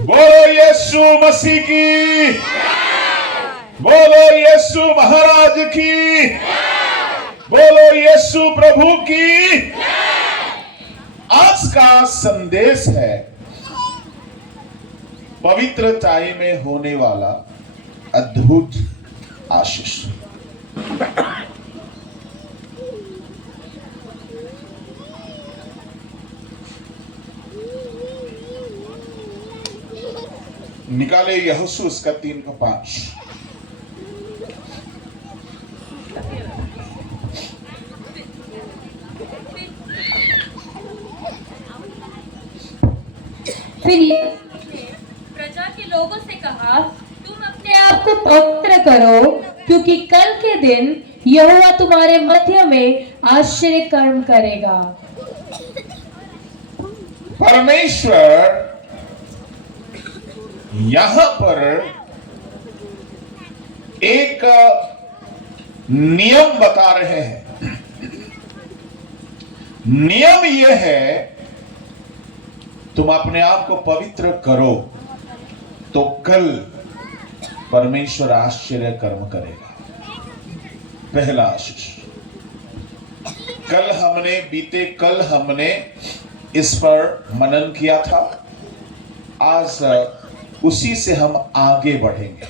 बोलो यीशु मसीह की, बोलो यीशु महाराज की, बोलो यीशु प्रभु की। आज का संदेश है पवित्रताई में होने वाला अद्भुत आशीष। निकाले यहोशू उसका 3:5। फिर प्रजा के लोगों से कहा, तुम अपने आप को पवित्र करो, क्योंकि कल के दिन यहोवा तुम्हारे मध्य में आश्चर्य कर्म करेगा। परमेश्वर यहां पर एक नियम बता रहे हैं। नियम यह है, तुम अपने आप को पवित्र करो तो कल परमेश्वर आश्चर्य कर्म करेगा। पहला आशीष। कल हमने इस पर मनन किया था। आज उसी से हम आगे बढ़ेंगे।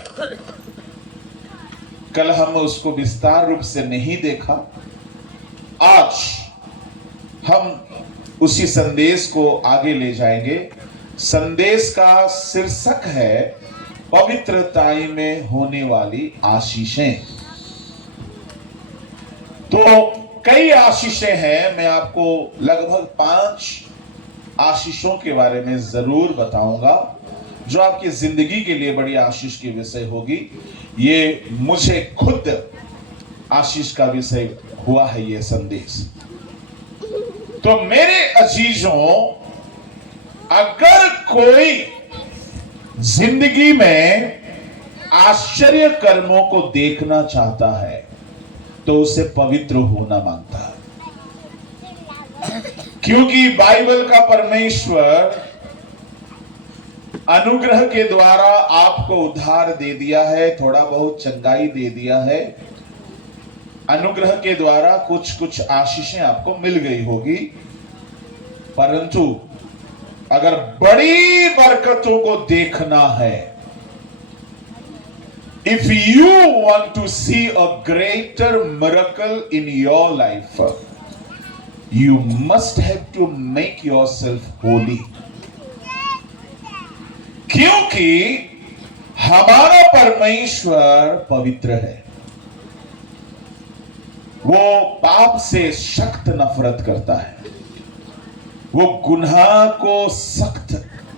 कल हम उसको विस्तार रूप से नहीं देखा। आज हम उसी संदेश को आगे ले जाएंगे। संदेश का शीर्षक है पवित्रताई में होने वाली आशीषें। तो कई आशीषें हैं। मैं आपको लगभग 5 आशीषों के बारे में जरूर बताऊंगा जो आपकी जिंदगी के लिए बड़ी आशीष की विषय होगी। ये मुझे खुद आशीष का विषय हुआ है ये संदेश। तो मेरे अजीजों, अगर कोई जिंदगी में आश्चर्य कर्मों को देखना चाहता है तो उसे पवित्र होना मांगता है, क्योंकि बाइबल का परमेश्वर अनुग्रह के द्वारा आपको उद्धार दे दिया है, थोड़ा बहुत चंगाई दे दिया है। अनुग्रह के द्वारा कुछ आशीषें आपको मिल गई होगी, परंतु अगर बड़ी बरकतों को देखना है, if you want to see a greater miracle in your life, you must have to make yourself holy। क्योंकि हमारा परमेश्वर पवित्र है। वो पाप से सख्त नफरत करता है। वो गुनाह को सख्त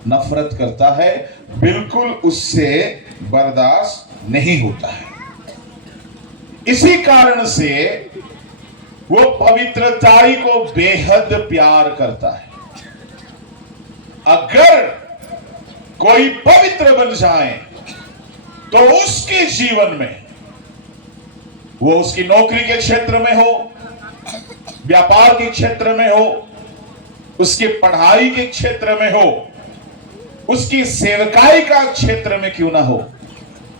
नफरत करता है, बिल्कुल उससे बर्दाश्त नहीं होता है। इसी कारण से वो पवित्रताई को बेहद प्यार करता है। अगर कोई पवित्र बन जाए तो उसके जीवन में, वो उसकी नौकरी के क्षेत्र में हो, व्यापार के क्षेत्र में हो, उसकी पढ़ाई के क्षेत्र में हो, उसकी सेवकाई का क्षेत्र में क्यों ना हो,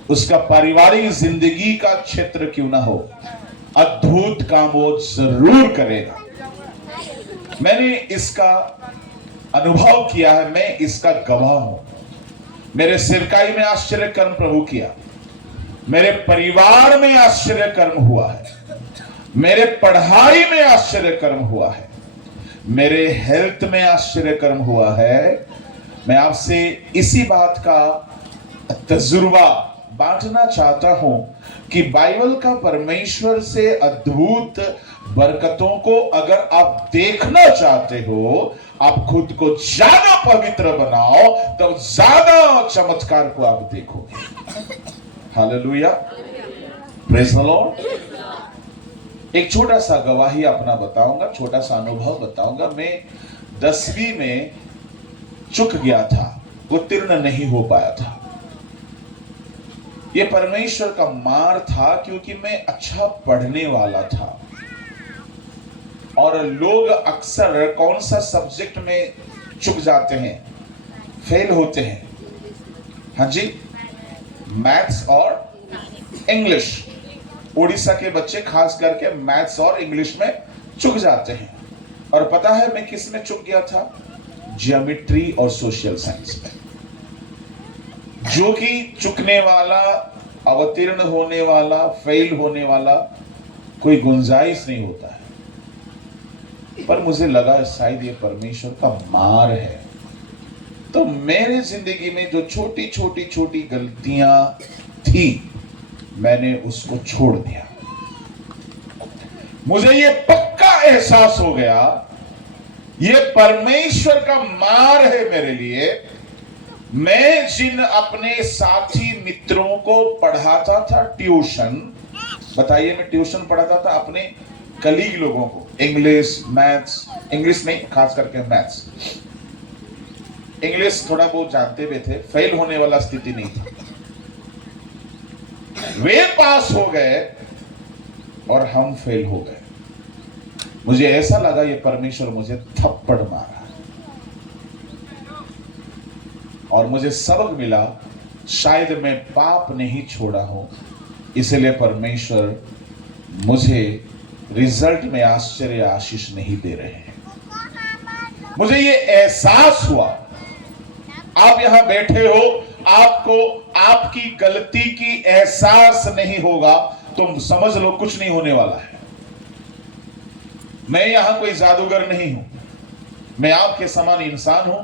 उसका पारिवारिक जिंदगी का क्षेत्र क्यों ना हो, अद्भुत काम वो जरूर करेगा। मैंने इसका अनुभव किया है, मैं इसका गवाह हूं। मेरे सेवकाई में आश्चर्य कर्म प्रभु किया, मेरे परिवार में आश्चर्य कर्म हुआ है, मेरे पढ़ाई में आश्चर्य कर्म हुआ है, मेरे हेल्थ में आश्चर्य कर्म हुआ है। मैं आपसे इसी बात का तजुर्बा बांटना चाहता हूं कि बाइबल का परमेश्वर से अद्भुत बरकतों को अगर आप देखना चाहते हो, आप खुद को ज्यादा पवित्र बनाओ, तब ज्यादा चमत्कार को आप देखोगे। Hallelujah, praise the Lord. एक छोटा सा गवाही अपना बताऊंगा, छोटा सा अनुभव बताऊंगा। मैं 10वीं में चुक गया था, उत्तीर्ण नहीं हो पाया था। यह परमेश्वर का मार था, क्योंकि मैं अच्छा पढ़ने वाला था। और लोग अक्सर कौन सा सब्जेक्ट में चुक जाते हैं, फेल होते हैं, हाँ जी, मैथ्स और इंग्लिश। उड़ीसा के बच्चे खास करके मैथ्स और इंग्लिश में चूक जाते हैं। और पता है मैं किस में चूक गया था? ज्योमेट्री और सोशल साइंस में। जो कि चुकने वाला, अवतीर्ण होने वाला, फेल होने वाला कोई गुंजाइश नहीं होता है। पर मुझे लगा शायद ये परमेश्वर का मार है। तो मेरे जिंदगी में जो छोटी छोटी छोटी गलतियां थी, मैंने उसको छोड़ दिया। मुझे ये पक्का एहसास हो गया, ये परमेश्वर का मार है मेरे लिए। मैं जिन अपने साथी मित्रों को पढ़ाता था ट्यूशन, बताइए, मैं ट्यूशन पढ़ाता था अपने कलीग लोगों को, इंग्लिश, मैथ्स, इंग्लिश नहीं, खास करके मैथ्स। इंग्लिश थोड़ा बहुत जानते भी थे, फेल होने वाला स्थिति नहीं था। वे पास हो गए और हम फेल हो गए। मुझे ऐसा लगा ये परमेश्वर मुझे थप्पड़ मारा, और मुझे सबक मिला, शायद मैं पाप नहीं छोड़ा हूं, इसलिए परमेश्वर मुझे रिजल्ट में आश्चर्य आशीष नहीं दे रहे हैं। मुझे ये एहसास हुआ, आप यहां बैठे हो, आपको आपकी गलती की एहसास नहीं होगा, तुम समझ लो कुछ नहीं होने वाला है। मैं यहां कोई जादूगर नहीं हूं, मैं आपके समान इंसान हूं।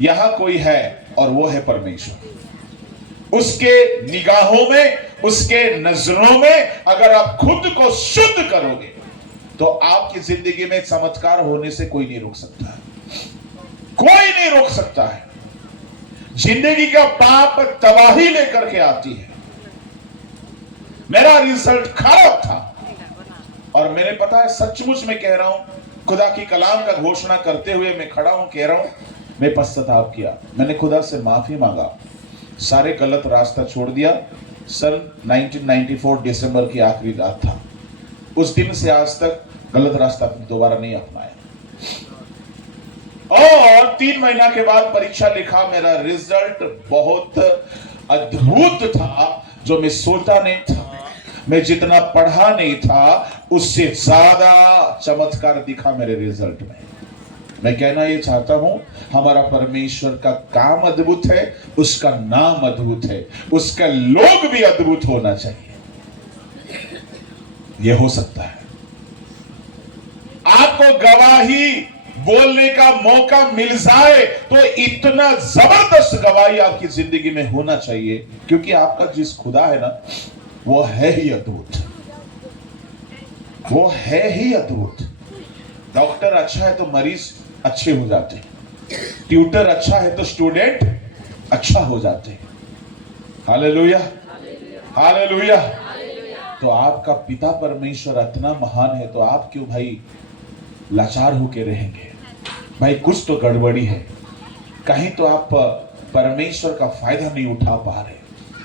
यहां कोई है और वो है परमेश्वर। उसके निगाहों में, उसके नजरों में अगर आप खुद को शुद्ध करोगे तो आपकी जिंदगी में चमत्कार होने से कोई नहीं रोक सकता है, कोई नहीं रोक सकता है। जिंदगी का पाप तबाही लेकर के आती है। मेरा रिजल्ट खराब था और मैंने, पता है, सचमुच में कह रहा हूं, खुदा की कलाम का घोषणा करते हुए मैं खड़ा हूं, कह रहा हूं, मैं पश्चाताप किया, मैंने खुदा से माफी मांगा, सारे गलत रास्ता छोड़ दिया। सन 1994 दिसंबर की आखिरी रात था। उस दिन से आज तक गलत रास्ता दोबारा नहीं अपनाया। और 3 महीना के बाद परीक्षा लिखा, मेरा रिजल्ट बहुत अद्भुत था, जो मैं सोचा नहीं था। मैं जितना पढ़ा नहीं था उससे ज्यादा चमत्कार दिखा मेरे रिजल्ट में। मैं कहना ये चाहता हूं, हमारा परमेश्वर का काम अद्भुत है, उसका नाम अद्भुत है, उसका लोग भी अद्भुत होना चाहिए। यह हो सकता है आपको गवाही बोलने का मौका मिल जाए तो इतना जबरदस्त गवाही आपकी जिंदगी में होना चाहिए, क्योंकि आपका जिस खुदा है ना, वो है ही अद्भुत, वो है ही अद्भुत। डॉक्टर अच्छा है तो मरीज अच्छे हो जाते हैं, ट्यूटर अच्छा है तो स्टूडेंट अच्छा हो जाते हैं। Hallelujah, hallelujah. तो आपका पिता परमेश्वर इतना महान है, तो आप क्यों भाई लाचार होके रहेंगे? भाई कुछ तो गड़बड़ी है, कहीं तो आप परमेश्वर का फायदा नहीं उठा पा रहे।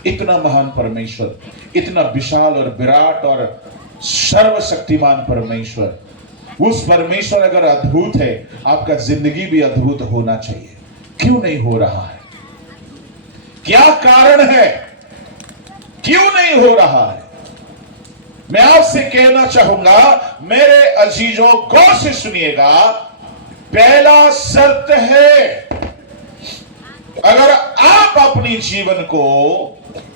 इतना महान परमेश्वर, इतना विशाल और विराट और सर्वशक्तिमान परमेश्वर, उस परमेश्वर अगर अद्भुत है, आपका जिंदगी भी अद्भुत होना चाहिए। क्यों नहीं हो रहा है? क्या कारण है? क्यों नहीं हो रहा है? मैं आपसे कहना चाहूंगा, मेरे अजीजों, गौर से सुनिएगा। पहला शर्त है, अगर आप अपनी जीवन को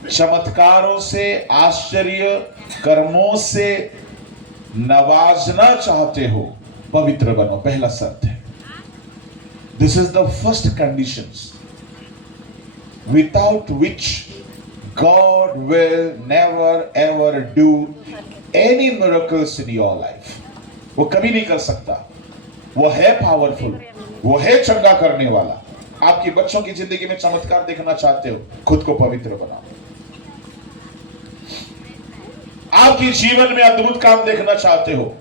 चमत्कारों से, आश्चर्य कर्मों से नवाजना चाहते हो, पवित्र बनो। पहला शर्त है। This is the first condition without which God will never ever do any miracles in your life. वो कभी नहीं कर सकता। वो है पावरफुल, वो है चंगा करने वाला। आपके बच्चों की जिंदगी में चमत्कार देखना चाहते हो, खुद को पवित्र बनाओ। आपके जीवन में अद्भुत काम देखना चाहते हो,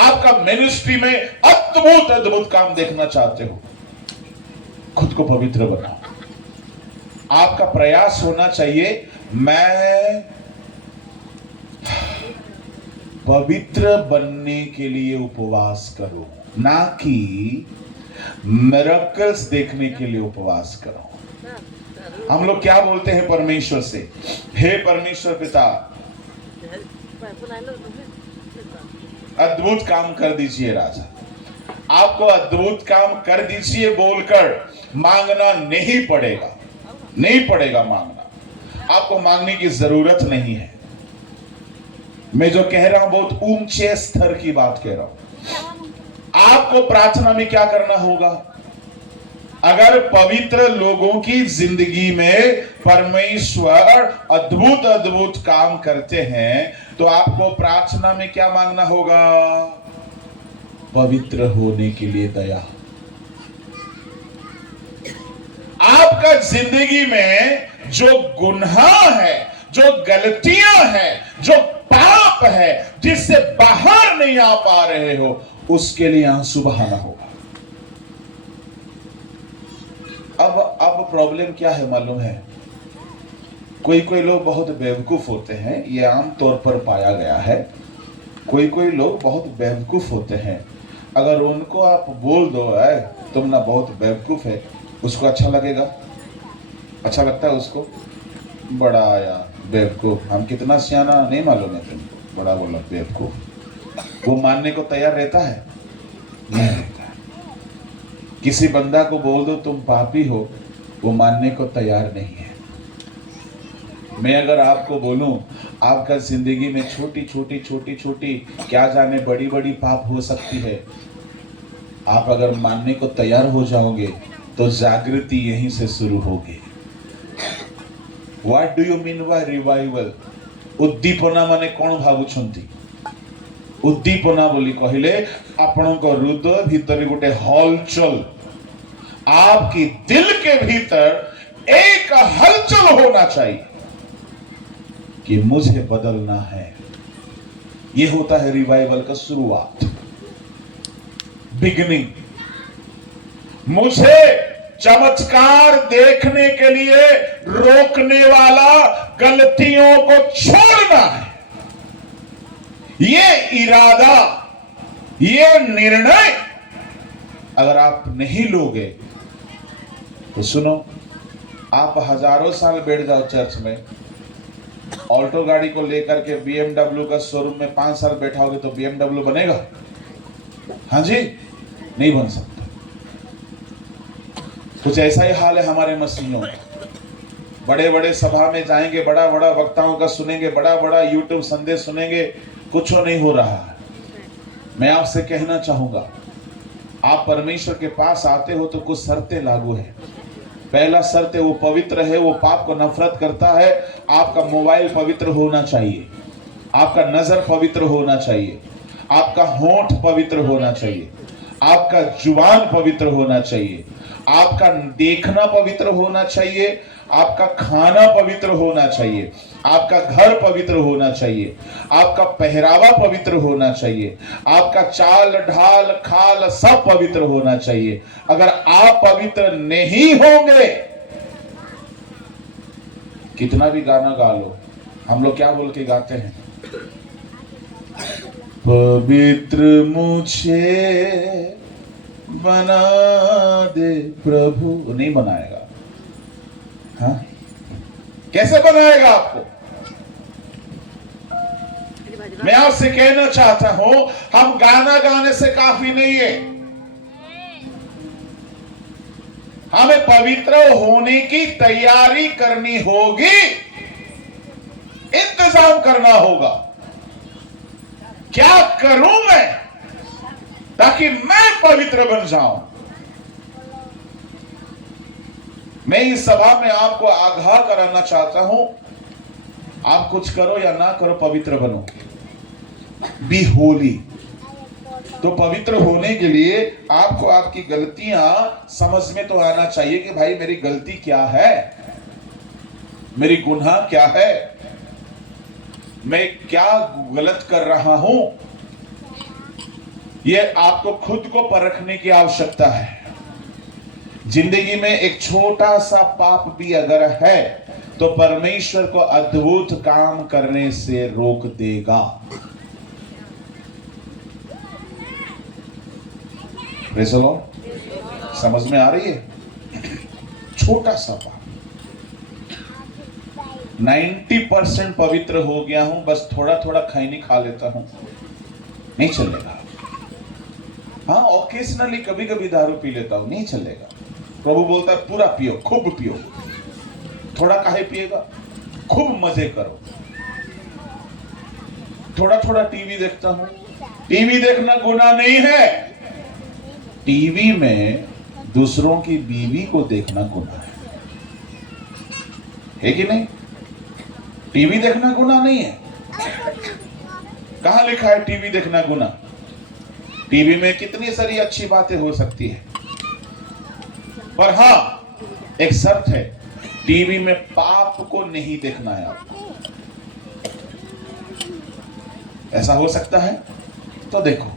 आपका मिनिस्ट्री में अद्भुत अद्भुत काम देखना चाहते हो, खुद को पवित्र बनाओ। आपका प्रयास होना चाहिए, मैं पवित्र बनने के लिए उपवास करूं, ना कि मिरेकल्स देखने के लिए उपवास करूं। हम लोग क्या बोलते हैं परमेश्वर से? हे परमेश्वर पिता, अद्भुत काम कर दीजिए राजा, आपको अद्भुत काम कर दीजिए बोलकर मांगना नहीं पड़ेगा, नहीं पड़ेगा मांगना, आपको मांगने की जरूरत नहीं है। मैं जो कह रहा हूं बहुत ऊंचे स्तर की बात कह रहा हूं। आपको प्रार्थना में क्या करना होगा? अगर पवित्र लोगों की जिंदगी में परमेश्वर अद्भुत अद्भुत काम करते हैं तो आपको प्रार्थना में क्या मांगना होगा? पवित्र होने के लिए दया। आपका जिंदगी में जो गुनाह है, जो गलतियां हैं, जो पाप है, जिससे बाहर नहीं आ पा रहे हो, उसके लिए आंसू बहाना होगा। अब प्रॉब्लम क्या है मालूम है? कोई कोई लोग बहुत बेवकूफ होते हैं, ये आम तौर पर पाया गया है। कोई कोई लोग बहुत बेवकूफ होते हैं, अगर उनको आप बोल दो तुम ना बहुत बेवकूफ है, उसको अच्छा लगेगा? अच्छा लगता है उसको? बड़ा यार बेवकूफ, हम कितना सियाना नहीं मालूम है तुमको, बड़ा बोला बेवकूफ। वो मानने को तैयार रहता है? नहीं रहता। किसी बंदा को बोल दो तुम पापी हो, वो मानने को तैयार नहीं है। मैं अगर आपको बोलूं आपका जिंदगी में छोटी छोटी छोटी छोटी क्या जाने बड़ी बड़ी पाप हो सकती है, आप अगर मानने को तैयार हो जाओगे तो जागृति यहीं से शुरू होगी। What do you mean by revival? उद्दीपना माने कौन भावुछंती? उद्दीपना बोली कहले आपनक हृदय भीतर गोटे हलचल, आपकी दिल के भीतर एक हलचल होना चाहिए कि मुझे बदलना है। यह होता है रिवाइवल का शुरुआत, बिगिनिंग। मुझे चमत्कार देखने के लिए रोकने वाला गलतियों को छोड़ना है। ये इरादा, ये निर्णय अगर आप नहीं लोगे तो सुनो, आप हजारों साल बैठ जाओ चर्च में, ऑल्टो गाड़ी को लेकर के BMW का शोरूम में 5 साल बैठाओगे तो BMW बनेगा? हाँ जी, नहीं बन सकता। कुछ ऐसा ही हाल है हमारे मसीहों का। बड़े बड़े सभा में जाएंगे, बड़ा बड़ा वक्ताओं का सुनेंगे, बड़ा बड़ा YouTube संदेश सुनेंगे, कुछ नहीं हो रहा है। मैं आपसे कहना चाहूंगा, आप परमेश्वर के पास आते हो तो कुछ शर्तें लागू है। पहला शर्त है वो पवित्र है, वो पाप को नफरत करता है। आपका मोबाइल पवित्र होना चाहिए, आपका नजर पवित्र होना चाहिए, आपका होंठ पवित्र होना चाहिए, आपका जुबान पवित्र होना चाहिए, आपका देखना पवित्र होना चाहिए, आपका खाना पवित्र होना चाहिए, आपका घर पवित्र होना चाहिए, आपका पहरावा पवित्र होना चाहिए, आपका चाल ढाल खाल सब पवित्र होना चाहिए। अगर आप पवित्र नहीं होंगे, कितना भी गाना गा लो, हम लोग क्या बोल के गाते हैं? पवित्र मुझे बना दे प्रभु। नहीं बनाएगा। हाँ, कैसे बनाएगा आपको? मैं आपसे कहना चाहता हूं, हम गाना गाने से काफी नहीं है, हमें पवित्र होने की तैयारी करनी होगी, इंतजाम करना होगा। क्या करूं मैं ताकि मैं पवित्र बन जाऊं? मैं इस सभा में आपको आगाह कराना चाहता हूं, आप कुछ करो या ना करो, पवित्र बनो, बी होली। तो पवित्र होने के लिए आपको आपकी गलतियां समझ में तो आना चाहिए कि भाई मेरी गलती क्या है, मेरी गुनाह क्या है, मैं क्या गलत कर रहा हूं। यह आपको खुद को परखने की आवश्यकता है। जिंदगी में एक छोटा सा पाप भी अगर है तो परमेश्वर को अद्भुत काम करने से रोक देगा। Praise the Lord. समझ में आ रही है? छोटा सा पाप, 90% पवित्र हो गया हूं, बस थोड़ा थोड़ा खैनी खा लेता हूं, नहीं चलेगा। हाँ, ओकेजनली कभी कभी दारू पी लेता हूं, नहीं चलेगा। प्रभु बोलता है पूरा पियो, खूब पियो। थोड़ा काहे पिएगा? खूब मजे करो। थोड़ा थोड़ा टीवी देखता हूं। टीवी देखना गुनाह नहीं है। टीवी में दूसरों की बीवी को देखना गुनाह है कि नहीं? टीवी देखना गुनाह नहीं है। कहां लिखा है टीवी देखना गुनाह? टीवी में कितनी सारी अच्छी बातें हो सकती है, पर हां, एक शर्त है, टीवी में पाप को नहीं देखना है आपको। ऐसा हो सकता है तो देखो,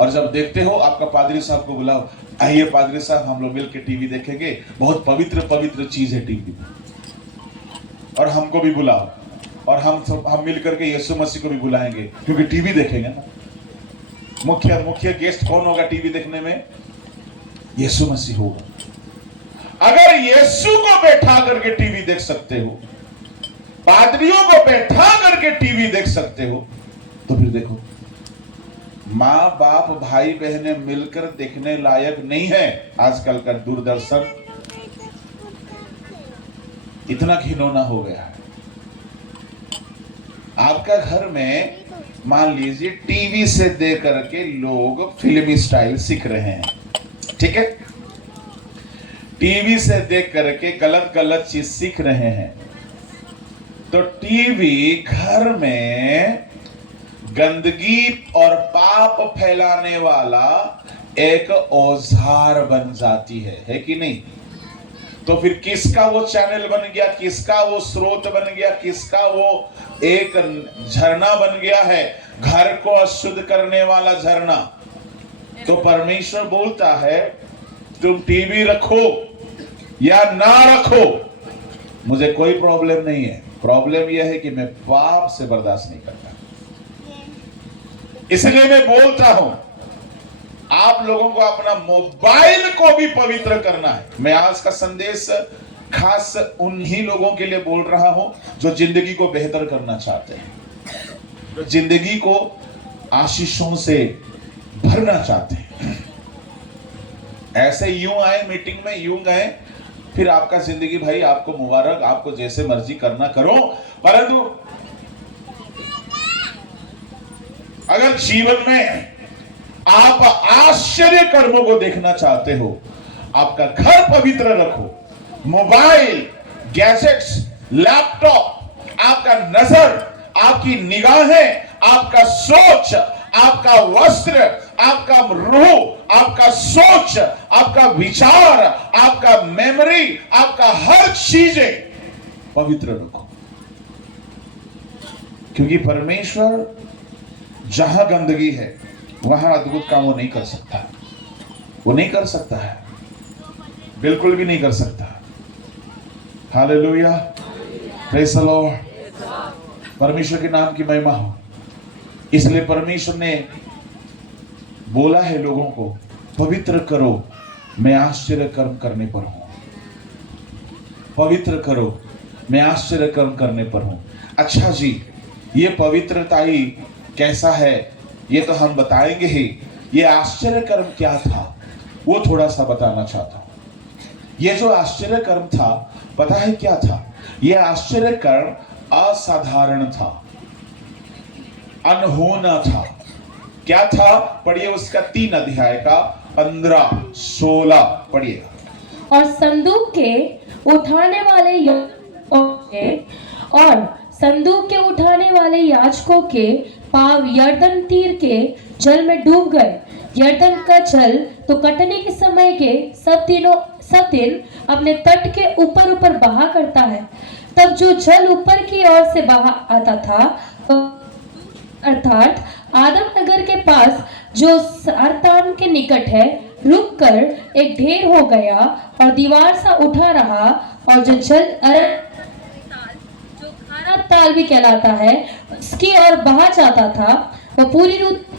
और जब देखते हो आपका पादरी साहब को बुलाओ, आइए पादरी साहब हम लोग मिलकर टीवी देखेंगे, बहुत पवित्र पवित्र चीज है टीवी में, और हमको भी बुलाओ, और हम मिलकर के यीशु मसीह को भी बुलाएंगे, क्योंकि टीवी देखेंगे ना। मुख्य गेस्ट कौन होगा टीवी देखने में? यीशु मसीह होगा। अगर यीशु को बैठा करके टीवी देख सकते हो, पादरियों को बैठा करके टीवी देख सकते हो, तो फिर देखो, माँ बाप भाई बहनें मिलकर देखने लायक नहीं है आजकल का दूरदर्शन। इतना घिनौना हो गया है। आपका घर में मान लीजिए टीवी से देख करके लोग फिल्मी स्टाइल सीख रहे हैं, ठीक है? टीवी से देख करके गलत गलत चीज सीख रहे हैं, तो टीवी घर में गंदगी और पाप फैलाने वाला एक औजार बन जाती है कि नहीं? तो फिर किसका वो चैनल बन गया, किसका वो स्रोत बन गया, किसका वो एक झरना बन गया है, घर को अशुद्ध करने वाला झरना। तो परमेश्वर बोलता है तुम टीवी रखो या ना रखो, मुझे कोई प्रॉब्लम नहीं है। प्रॉब्लम यह है कि मैं पाप से बर्दाश्त नहीं करता, इसलिए मैं बोलता हूं आप लोगों को अपना मोबाइल को भी पवित्र करना है। मैं आज का संदेश खास उन्हीं लोगों के लिए बोल रहा हूं जो जिंदगी को बेहतर करना चाहते हैं, जो जिंदगी को आशीषों से भरना चाहते हैं। ऐसे यूं आए मीटिंग में, यूं गए, फिर आपका जिंदगी भाई आपको मुबारक, आपको जैसे मर्जी करना करो, परंतु अगर जीवन में आप आश्चर्य कर्मों को देखना चाहते हो, आपका घर पवित्र रखो। मोबाइल, गैजेट्स, लैपटॉप, आपका नजर, आपकी निगाहें, आपका सोच, आपका वस्त्र, आपका रूह, आपका सोच, आपका विचार, आपका मेमोरी, आपका हर चीजें पवित्र रखो, क्योंकि परमेश्वर जहां गंदगी है वहां अद्भुत काम वो नहीं कर सकता। वो नहीं कर सकता है, बिल्कुल भी नहीं कर सकता। Hallelujah, praise the Lord. परमेश्वर के नाम की महिमा हो। इसलिए परमेश्वर ने बोला है लोगों को, पवित्र करो, मैं आश्चर्य कर्म करने पर हूं। पवित्र करो, मैं आश्चर्य कर्म करने पर हूं। अच्छा जी, ये पवित्रता ही कैसा है ये तो हम बताएंगे ही। ये आश्चर्य कर्म क्या था वो थोड़ा सा बताना चाहता हूं। ये जो आश्चर्य कर्म था, पता है क्या था? ये आश्चर्य कर्म असाधारण था, अनहोना था। क्या था? पढ़िए उसका 3 अध्याय का 15-16 पढ़िएगा। और संदूक के उठाने वाले याजकों के पांव यरदन तीर के जल में डूब गए। यरदन का जल तो कटने के समय के सब दिन अपने तट के ऊपर ऊपर बहा करता है। तब जो जल ऊपर की ओर से बहा आता था, अर्थात आदम नगर के पास जो सारतान के निकट है, रुककर एक ढेर हो गया और दीवार सा उठा रहा, और जो जल जो खारा ताल भी कहलाता है उसकी ओर बहा जाता था, वो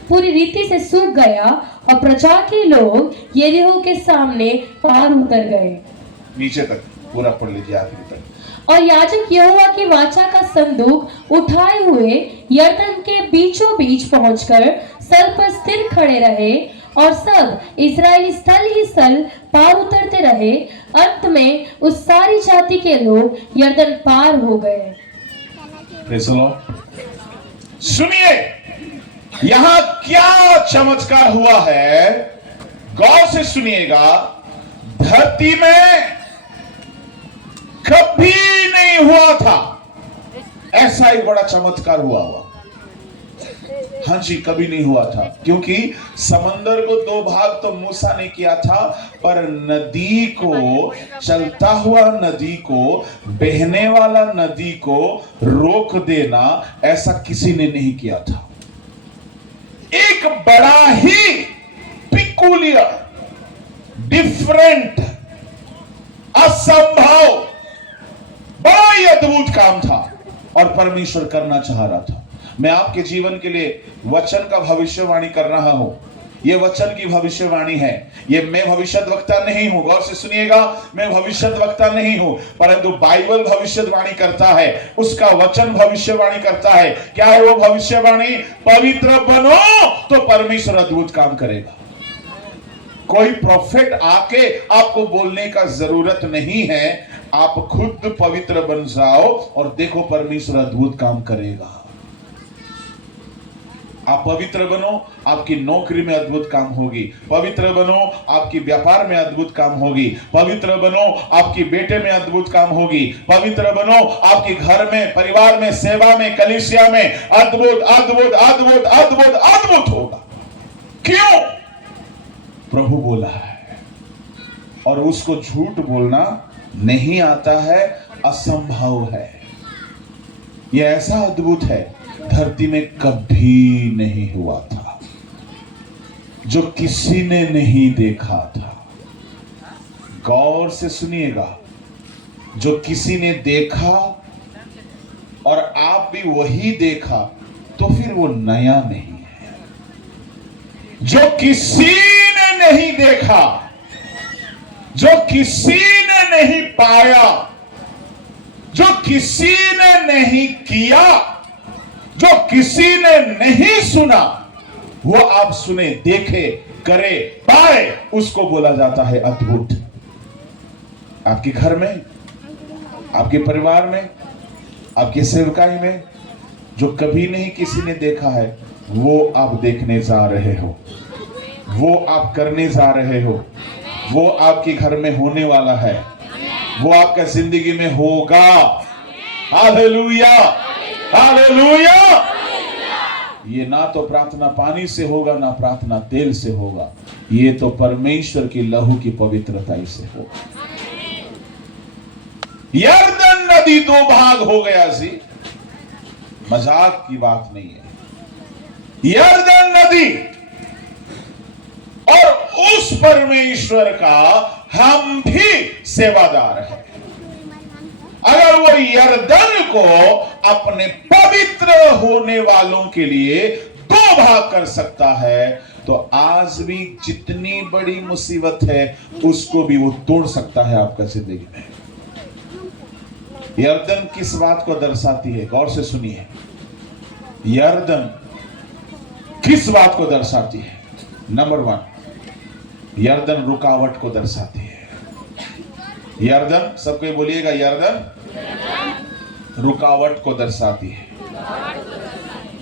पूरी रीति से सूख गया, और प्रजा के लोग यरीहो के सामने पार उतर गए। नीचे तक पूरा पढ़ लीजिए, आखिरी तक। और याजक यहोवा की वाचा का संदूक उठाए हुए यरदन के बीचों बीच पहुंचकर स्थल पर स्थिर खड़े रहे और सब इस्राएली स्थल ही स्थल पार उतरते रहे। अंत में उस सारी जाति के लोग यरदन पार हो गए। Praise the Lord। सुनिए यहां क्या चमत्कार हुआ है, गौर से सुनिएगा। धरती में कभी नहीं हुआ था ऐसा एक बड़ा चमत्कार हुआ। हाँ जी, कभी नहीं हुआ था, क्योंकि समंदर को दो भाग तो मूसा ने किया था, पर नदी को, चलता हुआ नदी को, बहने वाला नदी को रोक देना ऐसा किसी ने नहीं किया था। एक बड़ा ही पिकुलियर, डिफरेंट, असंभव, बड़ा ही अद्भुत काम था और परमेश्वर करना चाह रहा था। मैं आपके जीवन के लिए वचन का भविष्यवाणी कर रहा हूं। यह वचन की भविष्यवाणी है। ये मैं भविष्यद्वक्ता नहीं हूं, गौर से सुनिएगा। मैं भविष्यद्वक्ता नहीं हूं, परंतु बाइबल भविष्यवाणी करता है, उसका वचन भविष्यवाणी करता है। क्या है वो भविष्यवाणी? पवित्र बनो तो परमेश्वर अद्भुत काम करेगा। कोई प्रोफेट आके आपको बोलने का जरूरत नहीं है, आप खुद पवित्र बन जाओ और देखो परमेश्वर अद्भुत काम करेगा। आप पवित्र बनो, आपकी नौकरी में अद्भुत काम होगी। पवित्र बनो, आपकी व्यापार में अद्भुत काम होगी। पवित्र बनो, आपकी बेटे में अद्भुत काम होगी। पवित्र बनो, आपके घर में, परिवार में, सेवा में, कलीसिया में अद्भुत अद्भुत अद्भुत अद्भुत अद्भुत होगा। क्यों? प्रभु बोला है और उसको झूठ बोलना नहीं आता है, असंभव है। यह ऐसा अद्भुत है, धरती में कभी नहीं हुआ था, जो किसी ने नहीं देखा था। गौर से सुनिएगा, जो किसी ने देखा और आप भी वही देखा तो फिर वो नया नहीं है। जो किसी ने नहीं देखा, जो किसी ने नहीं पाया, जो किसी ने नहीं किया, जो किसी ने नहीं सुना, वो आप सुने, देखे, करे, पाए, उसको बोला जाता है अद्भुत। आपके घर में, आपके परिवार में, आपकी सेवकाई में जो कभी नहीं किसी ने देखा है, वो आप देखने जा रहे हो, वो आप करने जा रहे हो, वो आपके घर में होने वाला है, वो आपका जिंदगी में होगा। Hallelujah, hallelujah. ये ना तो प्रार्थना पानी से होगा, ना प्रार्थना तेल से होगा, ये तो परमेश्वर की लहू की पवित्रता से होगा। यरदन नदी दो भाग हो गया जी, मजाक की बात नहीं है। यरदन नदी और उस परमेश्वर का हम भी सेवादार हैं। अगर वो यरदन को अपने पवित्र होने वालों के लिए दो भाग कर सकता है, तो आज भी जितनी बड़ी मुसीबत है उसको भी वो तोड़ सकता है आपका जिंदगी में। यरदन किस बात को दर्शाती है? गौर से सुनिए। यरदन किस बात को दर्शाती है? नंबर 1, यरदन रुकावट को दर्शाती है। यरदन, सबको बोलिएगा, यरदन रुकावट को दर्शाती है।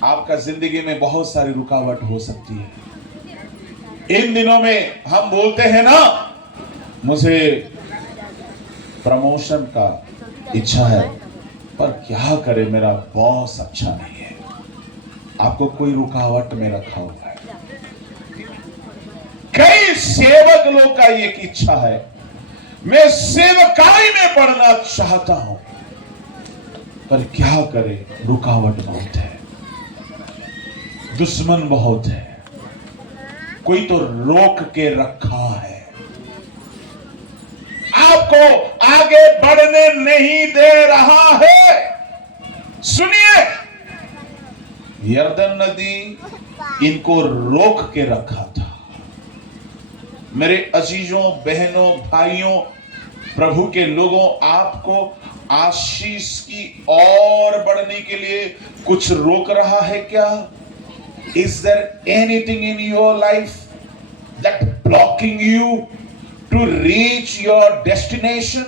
आपका जिंदगी में बहुत सारी रुकावट हो सकती है। इन दिनों में हम बोलते हैं ना, मुझे प्रमोशन का इच्छा है, पर क्या करे, मेरा बॉस अच्छा नहीं है। आपको कोई रुकावट में रखा हुआ है। कई सेवक लोग का एक इच्छा है, मैं सेवकाई में पढ़ना चाहता हूं, पर क्या करे, रुकावट बहुत है, दुश्मन बहुत है, कोई तो रोक के रखा है, आपको आगे बढ़ने नहीं दे रहा है। सुनिए, यरदन नदी इनको रोक के रखा था। मेरे अजीजों, बहनों, भाइयों, प्रभु के लोगों, आपको आशीष की और बढ़ने के लिए कुछ रोक रहा है क्या? Is there anything in your life that blocking you to reach your destination?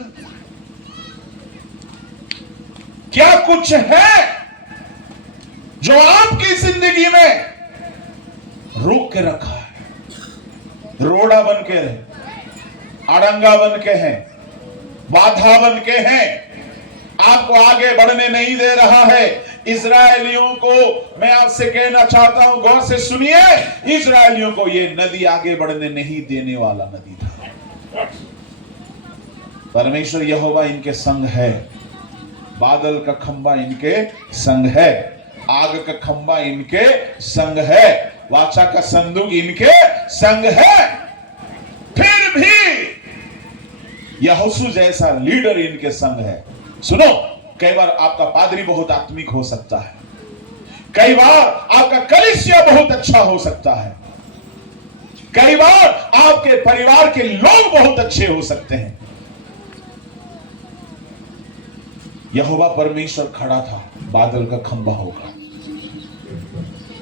क्या कुछ है जो आपकी जिंदगी में रोक के रखा है? रोड़ा बन के है, अड़ंगा बन के है, बाधा बन के हैं, आपको आगे बढ़ने नहीं दे रहा है। इजरायलियों को मैं आपसे कहना चाहता हूं, गौर से सुनिए, इजरायलियों को यह नदी आगे बढ़ने नहीं देने वाला नदी था। परमेश्वर यहोवा इनके संग है, बादल का खंबा इनके संग है, आग का खंबा इनके संग है, वाचा का संदूक इनके संग है। फिर भी यहोशू जैसा लीडर इनके संग है। सुनो, कई बार आपका पादरी बहुत आत्मिक हो सकता है, कई बार आपका कलीसिया बहुत अच्छा हो सकता है, कई बार आपके परिवार के लोग बहुत अच्छे हो सकते हैं। यहोवा परमेश्वर खड़ा था, बादल का खंबा होकर।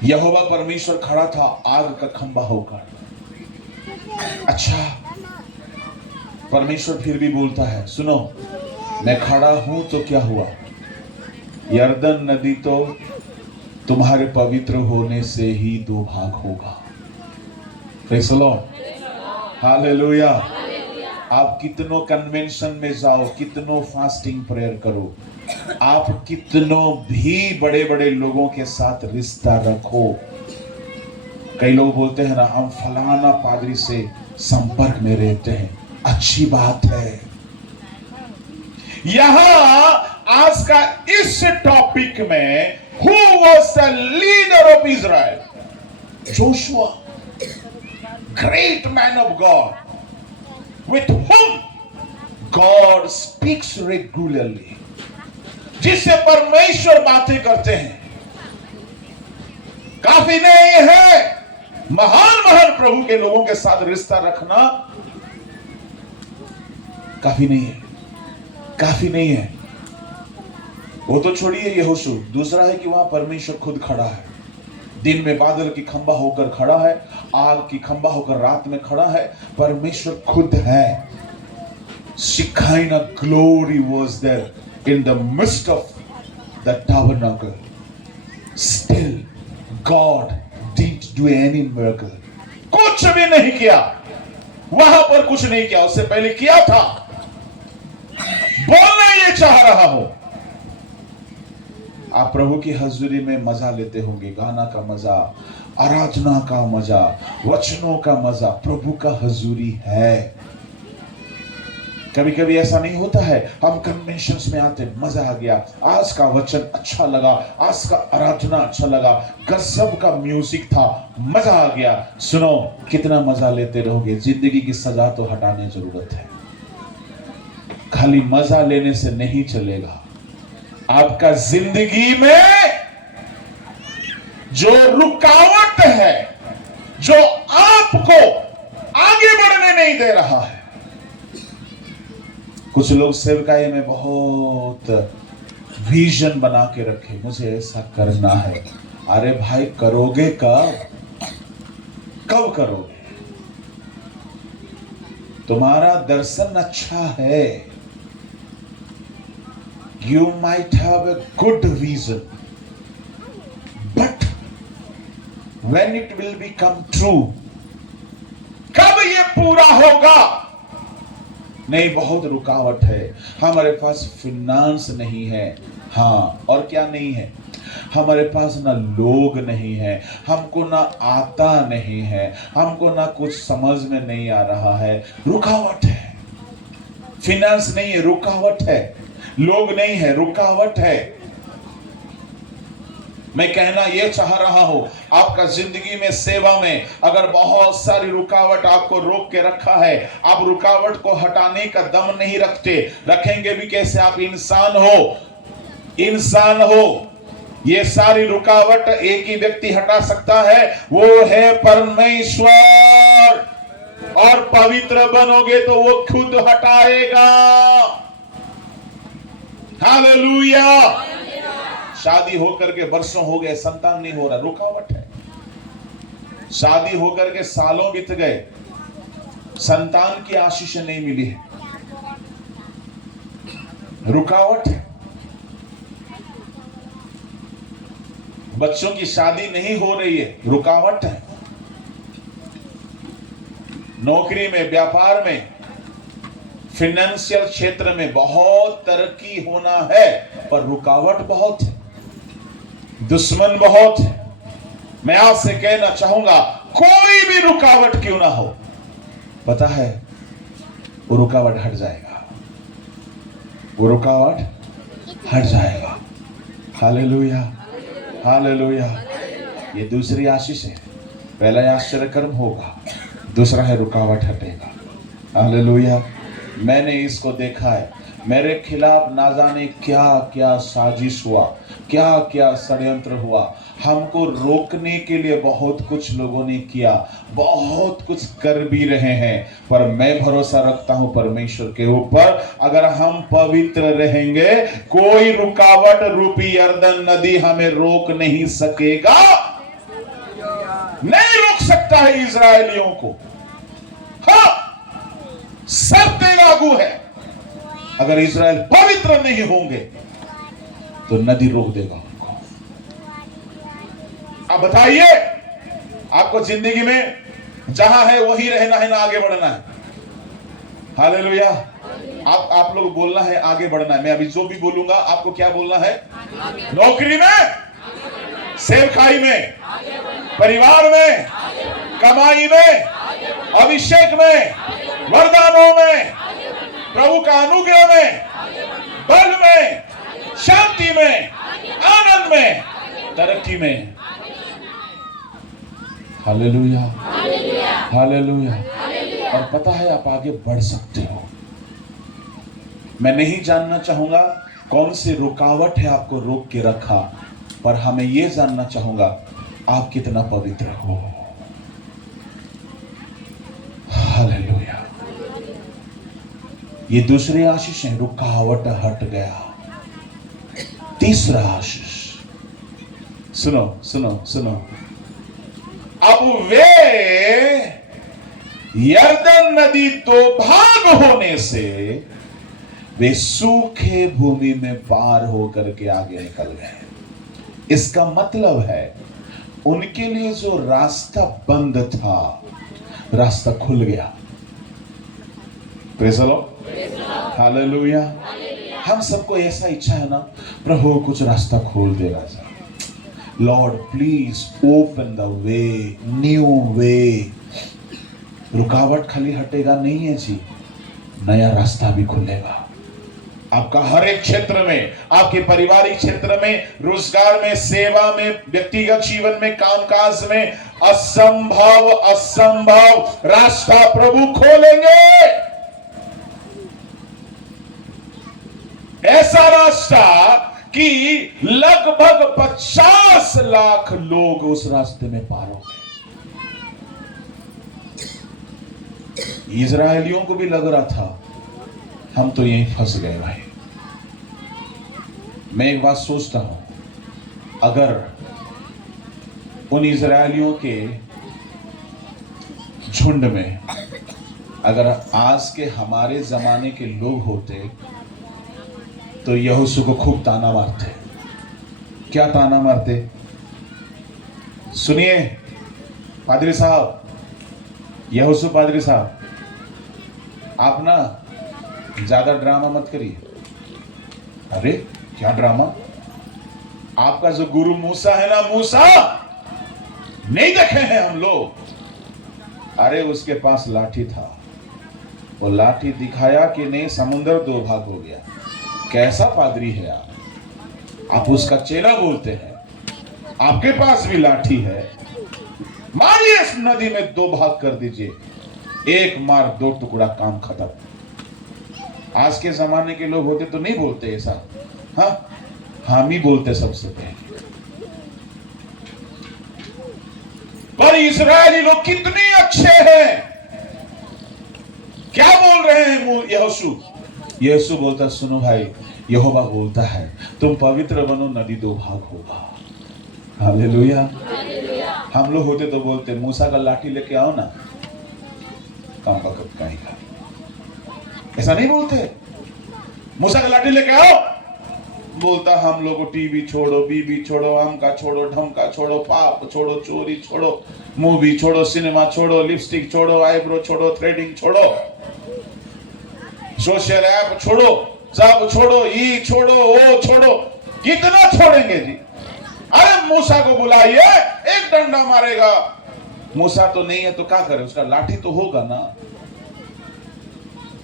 यहोवा परमेश्वर खड़ा था, आग का खंबा होकर। अच्छा, परमेश्वर फिर भी बोलता है, सुनो, मैं खड़ा हूं तो क्या हुआ? यरदन नदी तो तुम्हारे पवित्र होने से ही दो भाग होगा। Praise the lord, hallelujah. आप कितनों कन्वेंशन में जाओ, कितनों फास्टिंग प्रेयर करो, आप कितनों भी बड़े बड़े लोगों के साथ रिश्ता रखो। कई लोग बोलते हैं ना, हम फलाना पादरी से संपर्क में रहते हैं, अच्छी बात है। यहां आज का इस टॉपिक में who was the leader of Israel? Joshua, great man of God, with whom God speaks regularly, जिससे परमेश्वर बातें करते हैं। काफी नहीं है महान महान प्रभु के लोगों के साथ रिश्ता रखना, काफी नहीं है, काफी नहीं है। वो तो छोड़िए यहोशू, दूसरा है कि वहां परमेश्वर खुद खड़ा है, दिन में बादल की खंबा होकर खड़ा है, आग की खंबा होकर रात में खड़ा है, परमेश्वर खुद है। Shekinah glory was there in the midst of the tabernacle. Still, God didn't do any miracle. कुछ भी नहीं किया, वहां पर कुछ नहीं किया, उससे पहले किया था। बोलना ये चाह रहा हो, आप प्रभु की हजूरी में मजा लेते होंगे, गाना का मजा, आराधना का मजा, वचनों का मजा, प्रभु का हजूरी है। कभी कभी ऐसा नहीं होता है, हम कन्वेंशंस में आते, मजा आ गया, आज का वचन अच्छा लगा, आज का आराधना अच्छा लगा, गजब का म्यूजिक था, मजा आ गया। सुनो, कितना मजा लेते रहोगे, जिंदगी की सजा तो हटाने जरूरत है। खाली मजा लेने से नहीं चलेगा, आपका जिंदगी में जो रुकावट है, जो आपको आगे बढ़ने नहीं दे रहा है। कुछ लोग सेवकाई में बहुत विजन बना के रखे, मुझे ऐसा करना है। अरे भाई, करोगे कब? कब करोगे? तुम्हारा दर्शन अच्छा है, you might have a good reason, but when it will become true, कब ये पूरा होगा? नहीं, बहुत रुकावट है, हमारे पास फिनांस नहीं है, हाँ, और क्या नहीं है, हमारे पास ना लोग नहीं है, हमको ना आता नहीं है, हमको ना कुछ समझ में नहीं आ रहा है, रुकावट है। फिनांस नहीं है, रुकावट है, लोग नहीं है, रुकावट है। मैं कहना यह चाह रहा हूं, आपका जिंदगी में, सेवा में अगर बहुत सारी रुकावट आपको रोक के रखा है, आप रुकावट को हटाने का दम नहीं रखते, रखेंगे भी कैसे? आप इंसान हो, इंसान हो। ये सारी रुकावट एक ही व्यक्ति हटा सकता है, वो है परमेश्वर। और पवित्र बनोगे तो वो खुद हटाएगा। हालेलुया। शादी होकर के वर्षों हो गए, संतान नहीं हो रहा, रुकावट है। शादी होकर के सालों बीत गए, संतान की आशीष नहीं मिली है, रुकावट है। बच्चों की शादी नहीं हो रही है, रुकावट है। नौकरी में, व्यापार में, फाइनेंशियल क्षेत्र में बहुत तरक्की होना है, पर रुकावट बहुत है, दुश्मन बहुत है। मैं आपसे कहना चाहूंगा, कोई भी रुकावट क्यों ना हो, पता है वो रुकावट हट जाएगा, वो रुकावट हट जाएगा। Hallelujah, hallelujah. ये दूसरी आशीष है। पहला आश्चर्य कर्म होगा, दूसरा है रुकावट हटेगा। हालेलुया। मैंने इसको देखा है, मेरे खिलाफ ना जाने क्या क्या साजिश हुआ, क्या क्या षड्यंत्र हुआ। हमको रोकने के लिए बहुत कुछ लोगों ने किया, बहुत कुछ कर भी रहे हैं, पर मैं भरोसा रखता हूं परमेश्वर के ऊपर। अगर हम पवित्र रहेंगे, कोई रुकावट रूपी यरदन नदी हमें रोक नहीं सकेगा, नहीं रोक सकता है इजरायलियों को। हाँ, शर्त लागू है, अगर इजराइल पवित्र नहीं होंगे तो नदी रोक देगा उनको। अब बताइए, आपको जिंदगी में जहां है वही रहना है ना आगे बढ़ना है? हालेलुया। आप लोग बोलना है आगे बढ़ना है। मैं अभी जो भी बोलूंगा आपको क्या बोलना है? नौकरी में, सेवकाई में, परिवार में, कमाई में, अभिषेक में, वरदानों में, प्रभु का अनुग्रह में, बल में, शांति में, आनंद में, तरक्की में। Hallelujah, hallelujah. और पता है आप आगे बढ़ सकते हो। मैं नहीं जानना चाहूंगा कौन सी रुकावट है आपको रोक के रखा, पर हमें यह जानना चाहूंगा आप कितना पवित्र हो। हालेलुया। ये दूसरी आशीष है, रुकावट हट गया। तीसरा आशीष, सुनो सुनो सुनो। अब वे यरदन नदी दो भाग होने से वे सूखे भूमि में पार होकर के आगे निकल गए। इसका मतलब है उनके लिए जो रास्ता बंद था, रास्ता खुल गया। Praise the lord, hallelujah. हम सबको ऐसा इच्छा है ना, प्रभु कुछ रास्ता खोल देगा sir. Lord please open the way, new way. रुकावट खाली हटेगा नहीं है जी, नया रास्ता भी खुलेगा। आपका हर एक क्षेत्र में, आपके पारिवारिक क्षेत्र में, रोजगार में, सेवा में, व्यक्तिगत जीवन में, कामकाज में असंभव असंभव रास्ता प्रभु खोलेंगे। ऐसा रास्ता कि लगभग 50 लाख लोग उस रास्ते में पार हो गए। इजरायलियों को भी लग रहा था हम तो यहीं फंस गए भाई। मैं एक बात सोचता हूं, अगर उन इजरायलियों के झुंड में अगर आज के हमारे जमाने के लोग होते तो यहोशू को खूब ताना मारते। क्या ताना मारते? सुनिए पादरी साहब, यहोशू पादरी साहब, आप ना ज्यादा ड्रामा मत करिए। अरे क्या ड्रामा? आपका जो गुरु मूसा है ना, मूसा नहीं देखे हैं हम लोग। अरे उसके पास लाठी था, वो लाठी दिखाया कि नहीं, समुद्र दो भाग हो गया। कैसा पादरी है आप उसका चेला बोलते हैं, आपके पास भी लाठी है। मारिए इस नदी में दो भाग कर दीजिए, एक मार दो टुकड़ा, काम खत्म। आज के जमाने के लोग होते तो नहीं बोलते ऐसा, हाँ हम ही बोलते सबसे पहले। पर इजरायली लोग कितने अच्छे हैं। क्या बोल रहे हैं यहोशू? यहोशू बोलता, सुनो भाई, यहोवा बोलता है तुम पवित्र बनो, नदी दो भाग होगा। हालेलुया। हम लोग होते तो बोलते मूसा का लाठी लेके आओ ना, काम वक्त का ही का। ऐसा नहीं बोलते, मूसा का लाठी लेके आओ। बोलता हम लोग को टीवी छोड़ो, बीबी छोड़ो, आम का छोड़ो, ढम का छोड़ो, पाप छोड़ो, चोरी छोड़ो, मूवी छोड़ो, सिनेमा छोड़ो, लिपस्टिक छोड़ो, आईब्रो छोड़ो, थ्रेडिंग छोड़ो, सोशल ऐप छोड़ो, सब छोड़ो, ये छोड़ो, वो छोड़ो। कितना छोड़ेंगे जी? अरे मूसा को बुलाइए, एक डंडा मारेगा। मूसा तो नहीं है तो क्या करे, उसका लाठी तो होगा ना।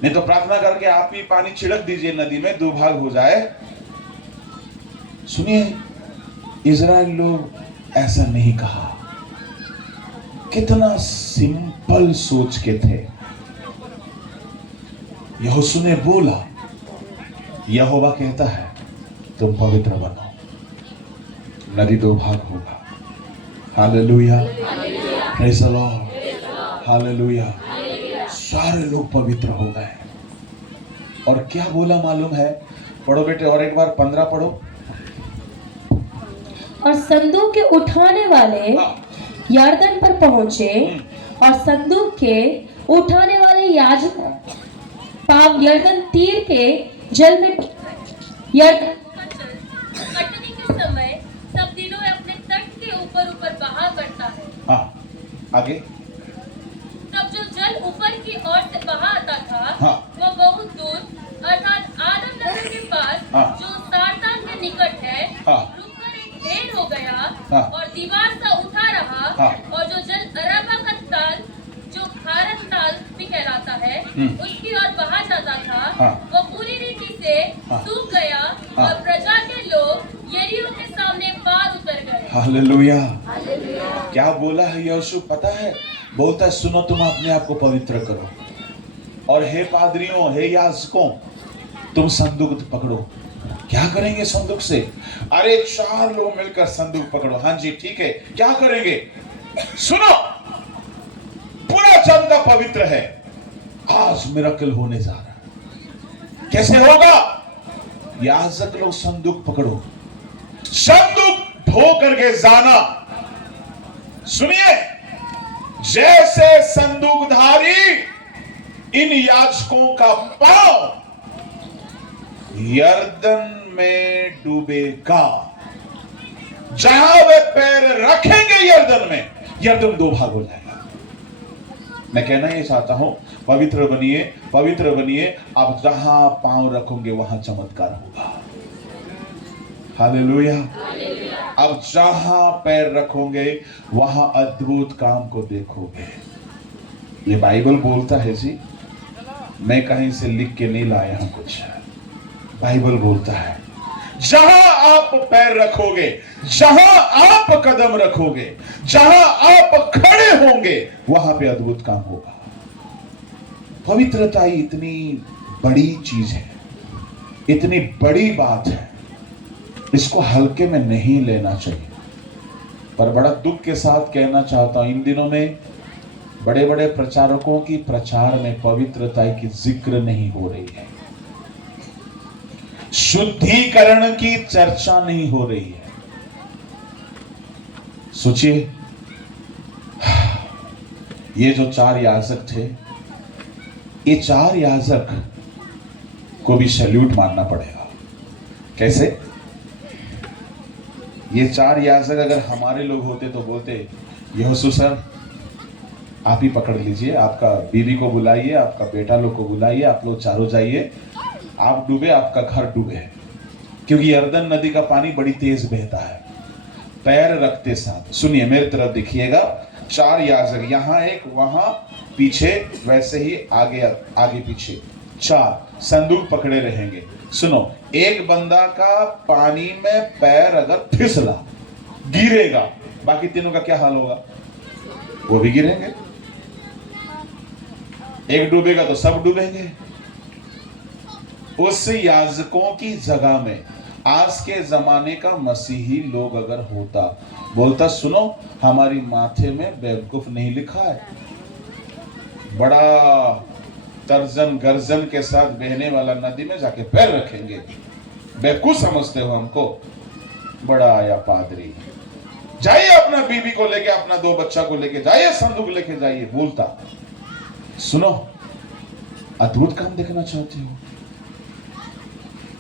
नहीं तो प्रार्थना करके आप ही पानी छिड़क दीजिए नदी में, दो भाग हो जाए। सुनिए, इजराइल लोग ऐसा नहीं कहा। कितना सिंपल सोच के थे। यहोशू ने बोला, यहोवा कहता है तुम पवित्र बनो, नदी दो भाग होगा। Hallelujah, praise the lord, hallelujah. सारे लोग पवित्र हो गए। और क्या बोला मालूम है? पढ़ो बेटे, और एक बार 15 पढ़ो। और संदूक के उठाने वाले यरदन पर पहुंचे, और संदूक के उठाने वाले याजक पाव यरदन तीर के जल में यरदन कटनी के समय सब दिनों में अपने तट के ऊपर ऊपर बहा करता है। हाँ, आगे। तब जो जल ऊपर की ओर से बहा आता था, हाँ। वो बहुत दूर अर्थात आदम नगर के पास, हाँ। जो सारतान के निकट है, हाँ। रुककर एक ढेर हो गया, हाँ। और दीवार सा उठा रहा, हाँ। और जो जल अरबा का ताल, जो खारन ताल भी कहलाता है, उसकी ओर बहा जाता था, हाँ। वो पूरी रीति से हाँ। सूख गया, हाँ। और प्रजा के लोग यरीहो के सामने पार उतर गए। हालेलुया। क्या बोला है यहोशू पता है? बोलता है सुनो, तुम अपने आप को पवित्र करो, और हे पादरियों, हे याजकों, तुम संदूक पकड़ो। क्या करेंगे संदूक से? अरे 4 लोग मिलकर संदूक पकड़ो। हाँ जी ठीक है, क्या करेंगे? सुनो, पूरा जनता पवित्र है, आज मिरेकल होने जा रहा है। कैसे होगा? याजक लोग संदूक पकड़ो, संदूक ढो करके जाना। सुनिए, जैसे संदूकधारी इन याजकों का पांव यरदन में डूबेगा, जहां वे पैर रखेंगे यरदन में, यरदन 2 भाग हो जाएगा। मैं कहना ये चाहता हूं, पवित्र बनिए, पवित्र बनिए। आप जहां पांव रखोगे वहां चमत्कार होगा। हालेलुया। अब जहां पैर रखोगे वहां अद्भुत काम को देखोगे। ये बाइबल बोलता है जी, मैं कहीं से लिख के नहीं लाया हूं कुछ, बाइबल बोलता है। जहां आप पैर रखोगे, जहां आप कदम रखोगे, जहां आप खड़े होंगे, वहां पे अद्भुत काम होगा। पवित्रता इतनी बड़ी चीज है, इतनी बड़ी बात है, इसको हल्के में नहीं लेना चाहिए। पर बड़ा दुख के साथ कहना चाहता हूं, इन दिनों में बड़े बड़े प्रचारकों की प्रचार में पवित्रता की जिक्र नहीं हो रही है, शुद्धिकरण की चर्चा नहीं हो रही है। सोचिए, ये जो 4 याजक थे, ये 4 याजक को भी सैल्यूट मारना पड़ेगा। कैसे? ये 4 याजक अगर हमारे लोग होते तो बोलते, यहोशू सर आप ही पकड़ लीजिए, आपका बीवी को बुलाइए, आपका बेटा लोग को बुलाइए, आप लोग चारों जाइए, आप डूबे, आपका घर डूबे। क्योंकि यरदन नदी का पानी बड़ी तेज बहता है। पैर रखते साथ, सुनिए मेरी तरफ देखिएगा, 4 याजक, यहाँ एक, वहां पीछे, वैसे ही आगे आगे पीछे 4 संदूक पकड़े रहेंगे। सुनो, एक बंदा का पानी में पैर अगर फिसला, गिरेगा, बाकी तीनों का क्या हाल होगा? वो भी गिरेंगे। एक डूबेगा तो सब डूबेंगे। उस याजकों की जगह में आज के जमाने का मसीही लोग अगर होता, बोलता सुनो, हमारी माथे में बेवकूफ नहीं लिखा है, बड़ा तर्जन गर्जन के साथ बहने वाला नदी में जाके पैर रखेंगे, बेवकूफ समझते हो हमको? बड़ा आया पादरी, जाइए अपना बीबी को लेके, अपना 2 बच्चा को लेके जाइए, संदूक लेके जाइए। बोलता, सुनो, अद्भुत काम देखना चाहते हो?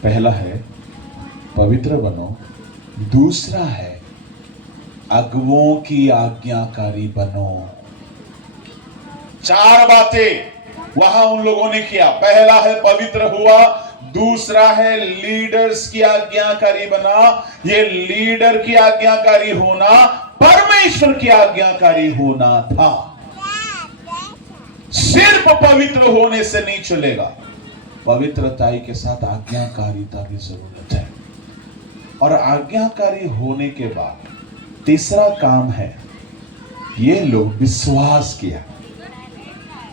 पहला है पवित्र बनो, दूसरा है अगुओं की आज्ञाकारी बनो। 4 बातें वहां उन लोगों ने किया। पहला है पवित्र हुआ, दूसरा है लीडर्स की आज्ञाकारी बना। ये लीडर की आज्ञाकारी होना परमेश्वर की आज्ञाकारी होना था। सिर्फ पवित्र होने से नहीं चलेगा, पवित्रताई के साथ आज्ञाकारिता की जरूरत है। और आज्ञाकारी होने के बाद तीसरा काम है, ये लोग विश्वास किया।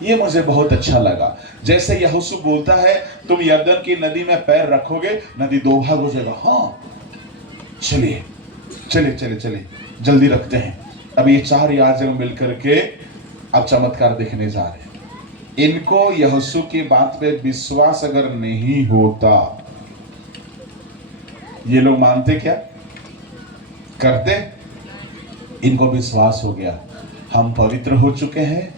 ये मुझे बहुत अच्छा लगा। जैसे यहोशू बोलता है, तुम यरदन की नदी में पैर रखोगे, नदी 2 भाग हो जाएगा। हाँ, चलिए चलिए चलिए चलिए, जल्दी रखते हैं। अब ये 4 याजक मिलकर के अब चमत्कार देखने जा रहे हैं। इनको यहोशू की बात पे विश्वास अगर नहीं होता, ये लोग मानते क्या? करते? इनको विश्वास हो गया, हम पवित्र हो चुके हैं,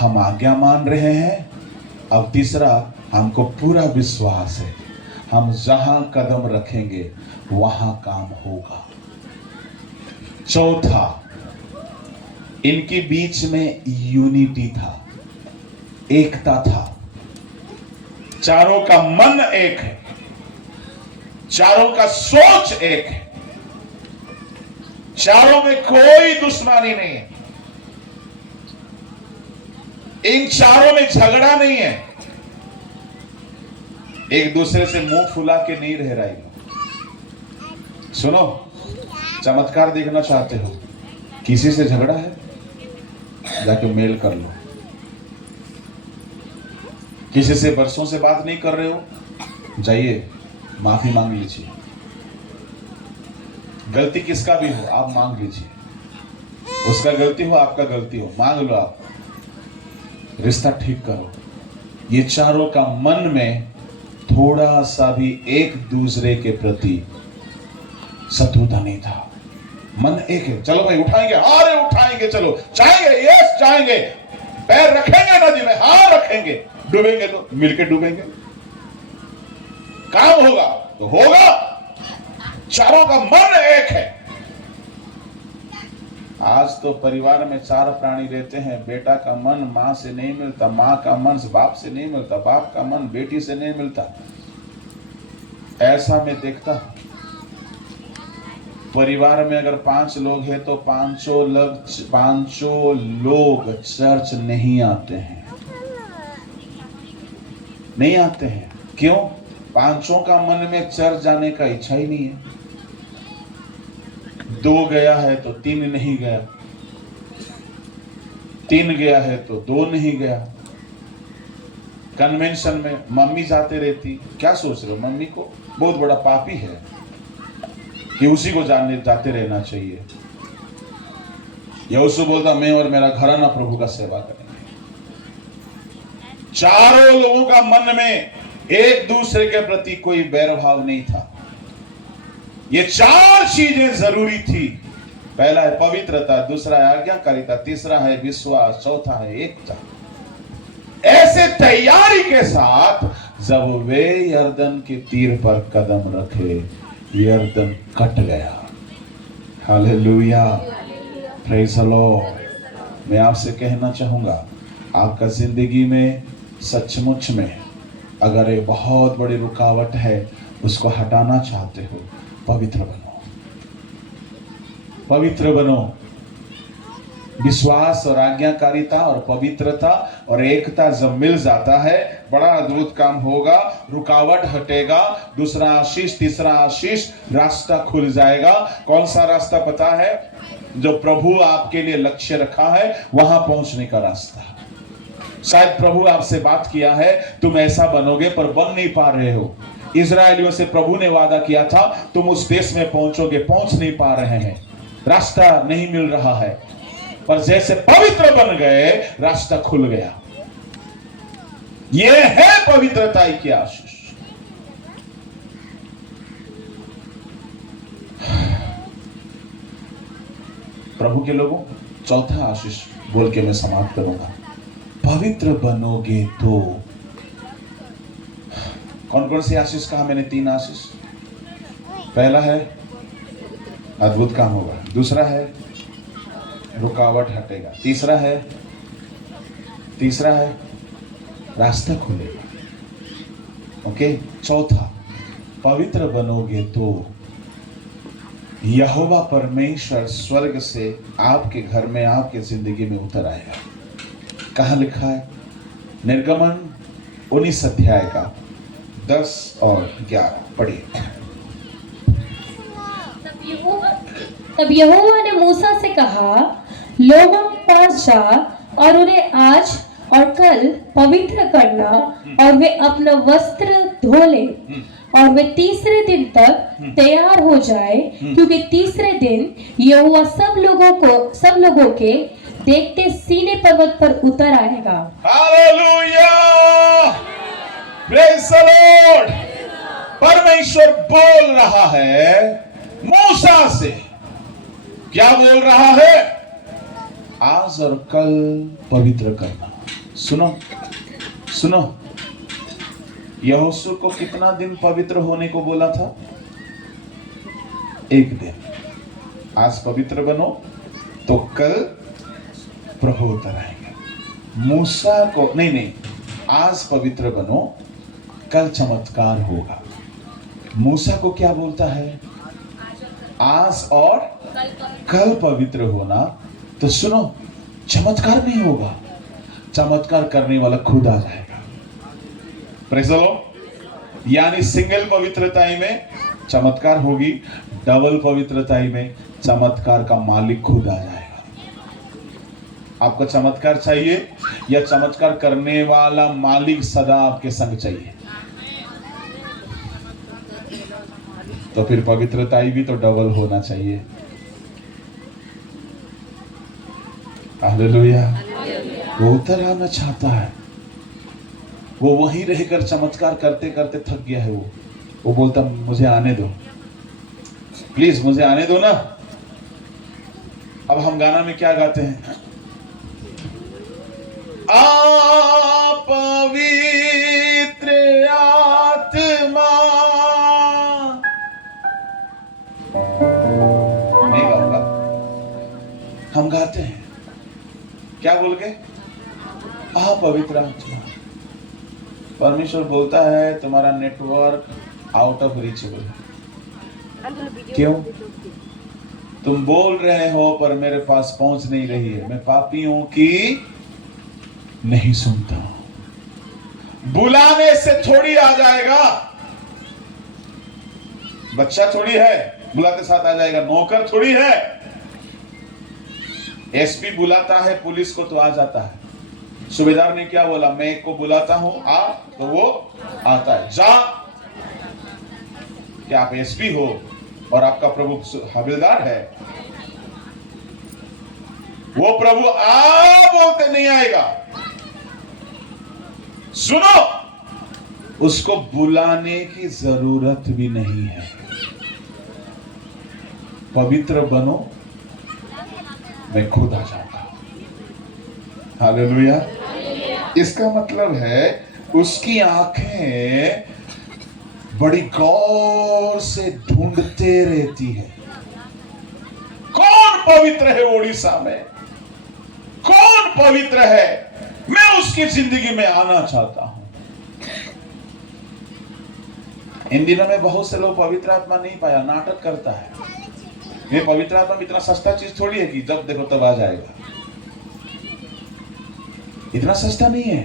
हम आज्ञा मान रहे हैं। अब तीसरा, हमको पूरा विश्वास है, हम जहां कदम रखेंगे वहां काम होगा। चौथा, इनके बीच में यूनिटी था, एकता था। चारों का मन एक है, चारों का सोच एक है, चारों में कोई दुश्मनी नहीं है, इन चारों में झगड़ा नहीं है, एक दूसरे से मुंह फुला के नहीं रह रहा है। सुनो, चमत्कार देखना चाहते हो? किसी से झगड़ा है, जाके मेल कर लो। किसी से बरसों से बात नहीं कर रहे हो, जाइए माफी मांग लीजिए। गलती किसका भी हो, आप मांग लीजिए। उसका गलती हो, आपका गलती हो, मांग लो, आप रिश्ता ठीक करो। ये चारों का मन में थोड़ा सा भी एक दूसरे के प्रति शत्रुता नहीं था। मन एक है, चलो भाई उठाएंगे, अरे उठाएंगे, चलो चाहेंगे, यस चाहेंगे, पैर रखेंगे नदी में, हाँ रखेंगे, डूबेंगे तो मिलके डूबेंगे, काम होगा तो होगा। चारों का मन एक है। आज तो परिवार में 4 प्राणी रहते हैं, बेटा का मन मां से नहीं मिलता, मां का मन बाप से नहीं मिलता, बाप का मन बेटी से नहीं मिलता। ऐसा मैं देखता हूं, परिवार में अगर 5 लोग हैं तो पांचों लोग चर्च नहीं आते हैं, नहीं आते हैं। क्यों? पांचों का मन में चर्च जाने का इच्छा ही नहीं है। 2 गया है तो 3 नहीं गया, 3 गया है तो 2 नहीं गया। कन्वेंशन में मम्मी जाते रहती, क्या सोच रहे हो? मम्मी को बहुत बड़ा पापी है कि उसी को जाते रहना चाहिए। यहोशू बोलता, मैं और मेरा घराना प्रभु का सेवा करेंगे। चारों लोगों का मन में एक दूसरे के प्रति कोई बैरभाव नहीं था। ये 4 चीजें जरूरी थी। पहला है पवित्रता, दूसरा है आज्ञाकारिता, तीसरा है विश्वास, चौथा है एकता। ऐसे तैयारी के साथ जब वे यरदन के तीर पर कदम रखे, यरदन कट गया। Hallelujah, praise the Lord. मैं आपसे कहना चाहूंगा, आपका जिंदगी में सचमुच में अगर एक बहुत बड़ी रुकावट है, उसको हटाना चाहते हो, पवित्र बनो, पवित्र बनो। विश्वास और आज्ञाकारिता और पवित्रता और एकता जब मिल जाता है, बड़ा अद्भुत काम होगा। रुकावट हटेगा, दूसरा आशीष, तीसरा आशीष, रास्ता खुल जाएगा। कौन सा रास्ता पता है? जो प्रभु आपके लिए लक्ष्य रखा है, वहां पहुंचने का रास्ता। शायद प्रभु आपसे बात किया है, तुम ऐसा बनोगे, पर बन नहीं पा रहे हो। इजरायलियों से प्रभु ने वादा किया था, तुम उस देश में पहुंचोगे, पहुंच नहीं पा रहे हैं, रास्ता नहीं मिल रहा है। पर जैसे पवित्र बन गए, रास्ता खुल गया। यह है पवित्रता की आशीष। प्रभु के लोगों, चौथा आशीष बोल के मैं समाप्त करूंगा। पवित्र बनोगे तो, कौन कौन सी आशीष कहा मैंने? 3 आशीष। पहला है अद्भुत काम होगा, दूसरा है रुकावट हटेगा, तीसरा है रास्ता खुलेगा। ओके, चौथा, पवित्र बनोगे तो यहोवा परमेश्वर स्वर्ग से आपके घर में, आपके जिंदगी में उतर आएगा। कहाँ लिखा है? निर्गमन 19 अध्याय का 10 और 11 पढ़िए। तब यहोवा ने मूसा से कहा, लोगों के पास जा और उन्हें आज और कल पवित्र करना, और वे अपना वस्त्र धो ले और वे तीसरे दिन तक तैयार हो जाए, क्योंकि तीसरे दिन यहोवा सब लोगों के देखते सीने पर्वत पर उतर आएगा। Hallelujah, praise the Lord. परमेश्वर बोल रहा है मूसा से, क्या बोल रहा है? आज और कल पवित्र करना। सुनो, यहोशू को कितना दिन पवित्र होने को बोला था? 1 दिन। आज पवित्र बनो तो कल प्रभु उतर आएंगे। मूसा को नहीं, आज पवित्र बनो, कल चमत्कार होगा। मूसा को क्या बोलता है? आज और कल पवित्र होना। तो सुनो, चमत्कार नहीं होगा, चमत्कार करने वाला खुद आ जाएगा। Praise the Lord. यानी सिंगल पवित्रताई में चमत्कार होगी, डबल पवित्रताई में चमत्कार का मालिक खुद आ जाएगा। आपको चमत्कार चाहिए या चमत्कार करने वाला मालिक सदा आपके संग चाहिए? तो फिर पवित्रताई भी तो डबल होना चाहिए। हालेलुया। वो उतर आना चाहता है, वो वहीं रहकर चमत्कार करते करते थक गया है। वो बोलता मुझे आने दो, प्लीज मुझे आने दो ना। अब हम गाना में क्या गाते हैं? आप पवित्र आत्मा, नहीं गाऊंगा, हम गाते हैं क्या बोल के? आप पवित्र आत्मा। परमेश्वर बोलता है तुम्हारा नेटवर्क आउट ऑफ रीचेबल। क्यों? तुम बोल रहे हो पर मेरे पास पहुंच नहीं रही है। मैं पापियों की नहीं सुनता। बुलाने से थोड़ी आ जाएगा, बच्चा थोड़ी है बुलाते साथ आ जाएगा, नौकर थोड़ी है। एसपी बुलाता है पुलिस को तो आ जाता है। सूबेदार ने क्या बोला? मैं एक को बुलाता हूं, आ, तो वो आता है। जा, क्या आप एसपी हो और आपका प्रभु हवलदार है? वो प्रभु आ बोलते नहीं आएगा। सुनो, उसको बुलाने की जरूरत भी नहीं है। पवित्र बनो, मैं खुद आ जाऊंगा। हालेलुया। इसका मतलब है उसकी आंखें बड़ी गौर से ढूंढते रहती है। कौन पवित्र है ओडिशा में? कौन पवित्र है? मैं उसकी जिंदगी में आना चाहता हूं। इन दिनों में बहुत से लोग पवित्र आत्मा नहीं पाया, नाटक करता है। ये पवित्र आत्मा इतना सस्ता चीज थोड़ी है कि जब देखो तब आ जाएगा। इतना सस्ता नहीं है।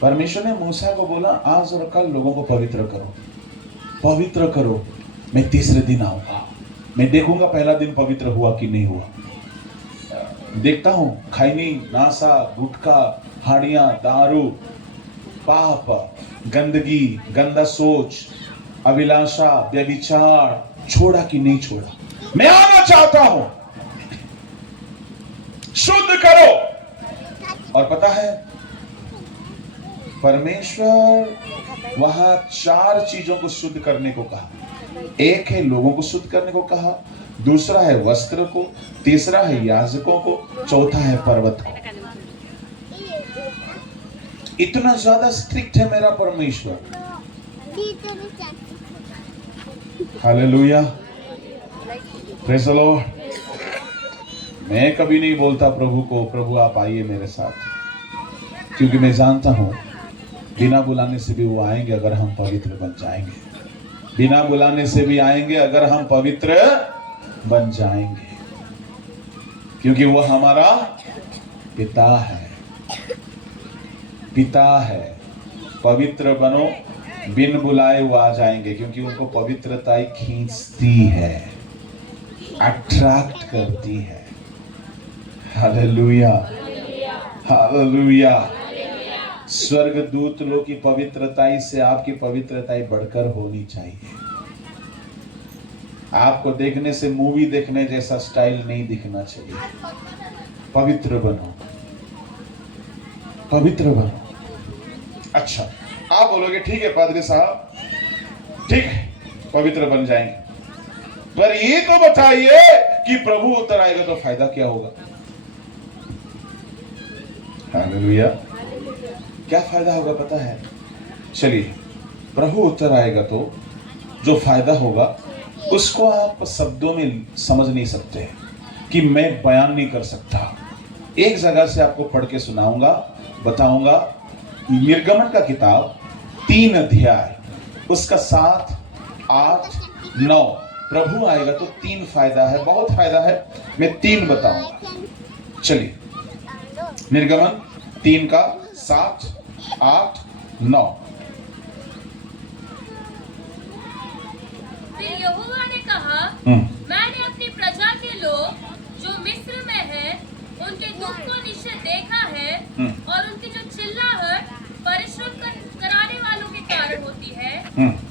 परमेश्वर ने मूसा को बोला आज और कल लोगों को पवित्र करो, पवित्र करो। मैं तीसरे दिन आऊंगा, मैं देखूंगा पहला दिन पवित्र हुआ कि नहीं हुआ। देखता हूं खैनी, नासा, गुटखा, हाड़ियां, दारू, पाप, गंदगी, गंदा सोच, अभिलाषा, व्यभिचार छोड़ा कि नहीं छोड़ा। मैं आना चाहता हूं, शुद्ध करो। और पता है परमेश्वर वहां 4 चीजों को शुद्ध करने को कहा। एक है लोगों को शुद्ध करने को कहा, दूसरा है वस्त्र को, तीसरा है याजकों को, चौथा है पर्वत को। इतना ज्यादा स्ट्रिक्ट है मेरा परमेश्वर। Hallelujah, praise the Lord. मैं कभी नहीं बोलता प्रभु को, प्रभु आप आइए मेरे साथ, क्योंकि मैं जानता हूं बिना बुलाने से भी वो आएंगे अगर हम पवित्र बन जाएंगे। बिना बुलाने से भी आएंगे अगर हम पवित्र बन जाएंगे, क्योंकि वो हमारा पिता है। पिता है। पवित्र बनो, बिन बुलाए वो आ जाएंगे, क्योंकि उनको पवित्रता ही खींचती है, अट्रैक्ट करती है। Hallelujah, hallelujah. स्वर्गदूत लोग की पवित्रताई से आपकी पवित्रताई बढ़कर होनी चाहिए। आपको देखने से मूवी देखने जैसा स्टाइल नहीं दिखना चाहिए। पवित्र बनो, पवित्र बनो। अच्छा, आप बोलोगे ठीक है पादरी साहब, ठीक है पवित्र बन जाएंगे, पर ये तो बताइए कि प्रभु उतर आएगा तो फायदा क्या होगा? हालेलुया। क्या फायदा होगा पता है? चलिए, प्रभु उतर आएगा तो जो फायदा होगा उसको आप शब्दों में समझ नहीं सकते, कि मैं बयान नहीं कर सकता। एक जगह से आपको पढ़ के सुनाऊंगा, बताऊंगा। निर्गमन का किताब 3 अध्याय, उसका 7, 8, 9। प्रभु आएगा तो 3 फायदा है, बहुत फायदा है, मैं 3 बताऊंगा। चलिए, निर्गमन 3 का 7, 8, 9। फिर यहोवा ने कहा, मैंने अपनी प्रजा के लोग जो मिस्र में है उनके दुख को निश्चय देखा है, और उनकी जो चिल्लाहट परिश्रम कराने वालों के कारण होती है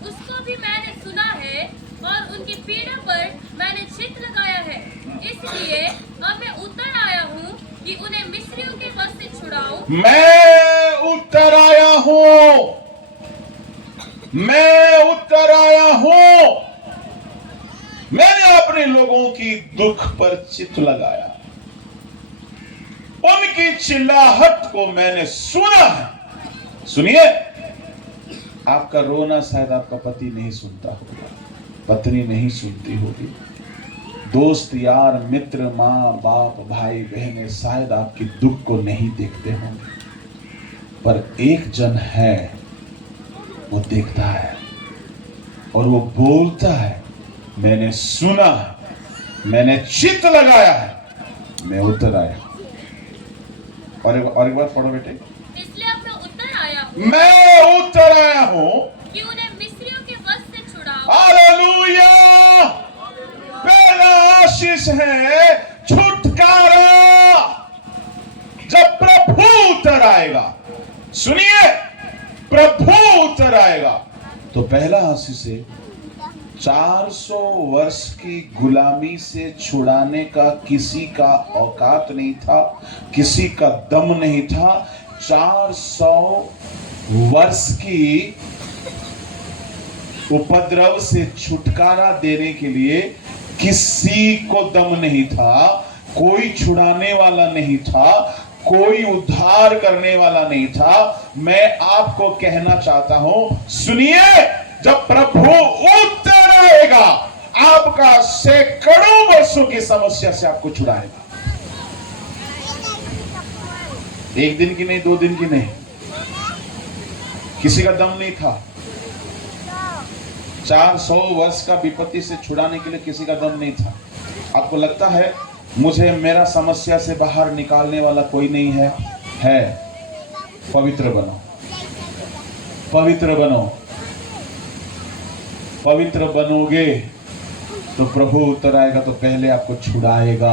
उसको भी मैंने सुना है, और उनकी पीड़ा पर मैंने चित्त लगाया है। इसलिए अब मैं उतर आया हूँ कि उन्हें मिस्रियों के वश से छुड़ाऊं। मैं उतर आया हूँ, मैं उतर आया हूँ। मैंने अपने लोगों की दुख पर चित्त लगाया, उनकी चिल्लाहट को मैंने सुना है। सुनिए, आपका रोना शायद आपका पति नहीं सुनता होगा, पत्नी नहीं सुनती होगी, दोस्त यार मित्र माँ बाप भाई बहनें शायद आपके दुख को नहीं देखते होंगे, पर एक जन है वो देखता है और वो बोलता है, मैंने सुना है, मैंने चित्त लगाया है, मैं उतर आया। और एक बार पढ़ो बेटे। इसलिए अब मैं उतर आया हूँ, मैं उतर आया हूँ कि उन्हें मिस्रियों के वश से छुड़ाऊं। हालेलुया। पहला आशीष है छुटकारा। जब प्रभु उतर आएगा, सुनिए, प्रभु उतर आएगा तो पहला आशीष है 400 वर्ष की गुलामी से छुड़ाने का किसी का औकात नहीं था, किसी का दम नहीं था। 400 वर्ष की उपद्रव से छुटकारा देने के लिए किसी को दम नहीं था, कोई छुड़ाने वाला नहीं था, कोई उद्धार करने वाला नहीं था। मैं आपको कहना चाहता हूं, सुनिए, जब प्रभु उतर आएगा, आपका सैकड़ों वर्षों की समस्या से आपको छुड़ाएगा। एक दिन की नहीं, 2 दिन की नहीं, किसी का दम नहीं था। 400 वर्ष का विपत्ति से छुड़ाने के लिए किसी का दम नहीं था। आपको लगता है मुझे मेरा समस्या से बाहर निकालने वाला कोई नहीं है? है। पवित्र बनो, पवित्र बनो। पवित्र बनोगे तो प्रभु उतर आएगा तो पहले आपको छुड़ाएगा।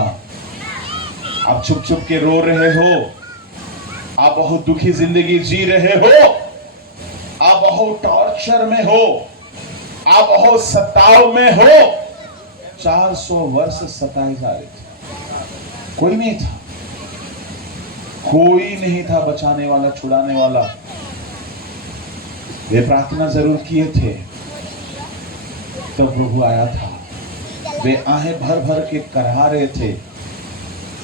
आप छुप छुप के रो रहे हो, आप बहुत दुखी जिंदगी जी रहे हो, आप बहुत टॉर्चर में हो, आप बहुत सताव में हो। 400 वर्ष सताए जा रहे थे, कोई नहीं था, कोई नहीं था बचाने वाला, छुड़ाने वाला। वे प्रार्थना जरूर किए थे, तब प्रभु आया था। वे आहें भर भर के करा रहे थे,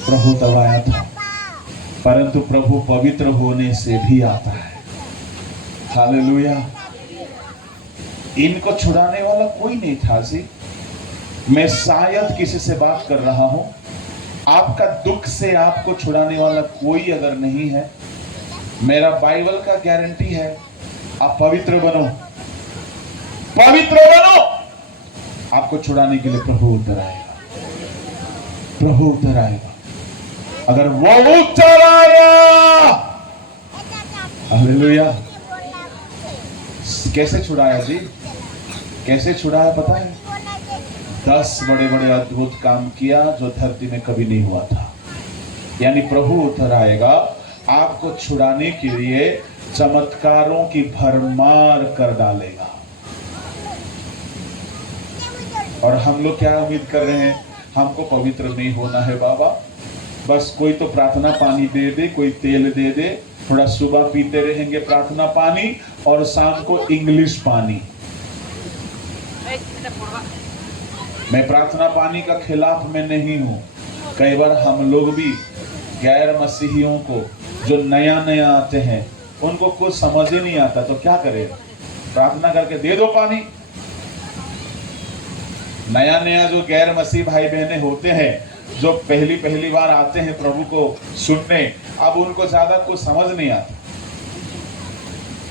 प्रभु तब आया था। परंतु प्रभु पवित्र होने से भी आता है। हालेलुया। इनको छुड़ाने वाला कोई नहीं था जी। मैं शायद किसी से बात कर रहा हूं, आपका दुख से आपको छुड़ाने वाला कोई अगर नहीं है, मेरा बाइबल का गारंटी है, आप पवित्र बनो, पवित्र बनो, आपको छुड़ाने के लिए प्रभु उतर आएगा, प्रभु उतर आएगा। अगर वो उतर आया, हालेलुया। कैसे छुड़ाया जी? कैसे छुड़ाया पता है? 10 बड़े बड़े अद्भुत काम किया जो धरती में कभी नहीं हुआ था। यानी प्रभु उतर आएगा आपको छुड़ाने के लिए, चमत्कारों की भरमार कर डालेगा। और हम लोग क्या उम्मीद कर रहे हैं? हमको पवित्र नहीं होना है बाबा, बस कोई तो प्रार्थना पानी दे दे, कोई तेल दे दे, थोड़ा सुबह पीते रहेंगे प्रार्थना पानी और शाम को इंग्लिश पानी। मैं प्रार्थना पानी का खिलाफ में नहीं हूं। कई बार हम लोग भी गैर मसीहियों को जो नया नया आते हैं, उनको कुछ समझ ही नहीं आता, तो क्या करें? प्रार्थना करके दे दो पानी। नया नया जो गैर मसीह भाई बहनें होते हैं, जो पहली बार आते हैं प्रभु को सुनने, अब उनको ज्यादा कुछ समझ नहीं आता।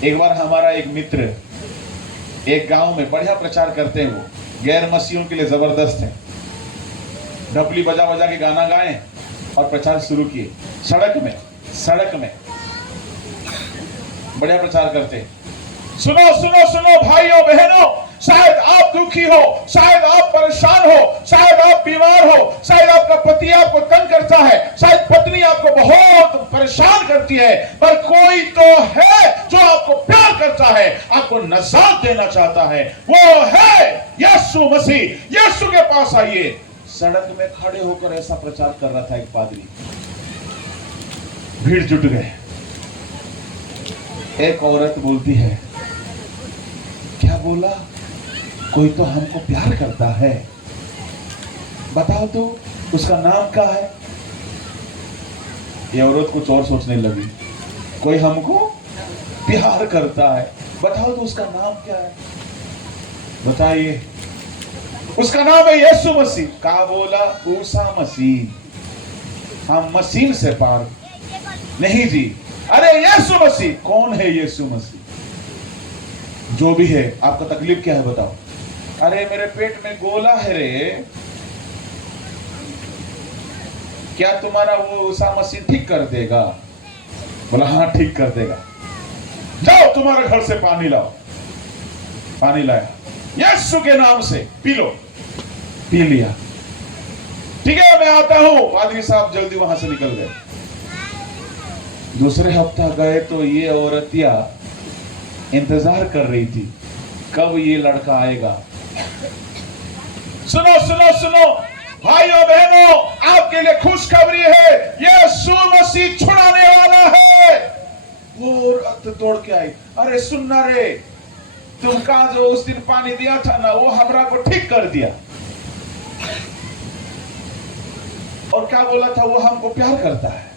एक बार हमारा एक मित्र एक गांव में बढ़िया प्रचार करते हैं, वो गैर मसीहियों के लिए जबरदस्त है। ढपली बजा बजा के गाना गाएं और प्रचार शुरू किए। सड़क में बढ़िया प्रचार करते हैं। सुनो सुनो सुनो भाइयों बहनों, शायद आप दुखी हो, शायद आप परेशान हो, शायद आप बीमार हो, शायद आपका पति आपको तंग करता है, शायद पत्नी आपको बहुत परेशान करती है, पर कोई तो है जो आपको प्यार करता है, आपको नजात देना चाहता है। वो है यीशु मसीह। यीशु के पास आइए। सड़क में खड़े होकर ऐसा प्रचार कर रहा था एक पादरी। भीड़ जुट गए। एक औरत बोलती है, क्या बोला? कोई तो हमको प्यार करता है, बताओ तो उसका नाम क्या है? ये औरत कुछ और सोचने लगी। कोई हमको प्यार करता है, बताओ तो उसका नाम क्या है? बताइए। उसका नाम है यीशु मसीह। क्या बोला? ऊसा मसीह। हम मसीह से पार नहीं जी। अरे यीशु मसीह। कौन है यीशु मसीह? जो भी है, आपका तकलीफ क्या है बताओ? अरे मेरे पेट में गोला है रे। क्या तुम्हारा वो ऊसा मसीह ठीक कर देगा? बोला हाँ ठीक कर देगा। जाओ तुम्हारे घर से पानी लाओ। पानी लाया, यीशु के नाम से पी लो। पी लिया। ठीक है मैं आता हूं। पादरी साहब जल्दी वहां से निकल गए। दूसरे हफ्ता गए तो ये औरतिया इंतजार कर रही थी कब ये लड़का आएगा। सुनो सुनो सुनो भाइयों बहनों, आपके लिए खुशखबरी है, यीशु मसीह छुड़ाने वाला है। वो औरत दौड़ के आई। अरे सुनना रे, तुमका जो उस दिन पानी दिया था ना, वो हमरा को ठीक कर दिया। और क्या बोला था? वो हमको प्यार करता है।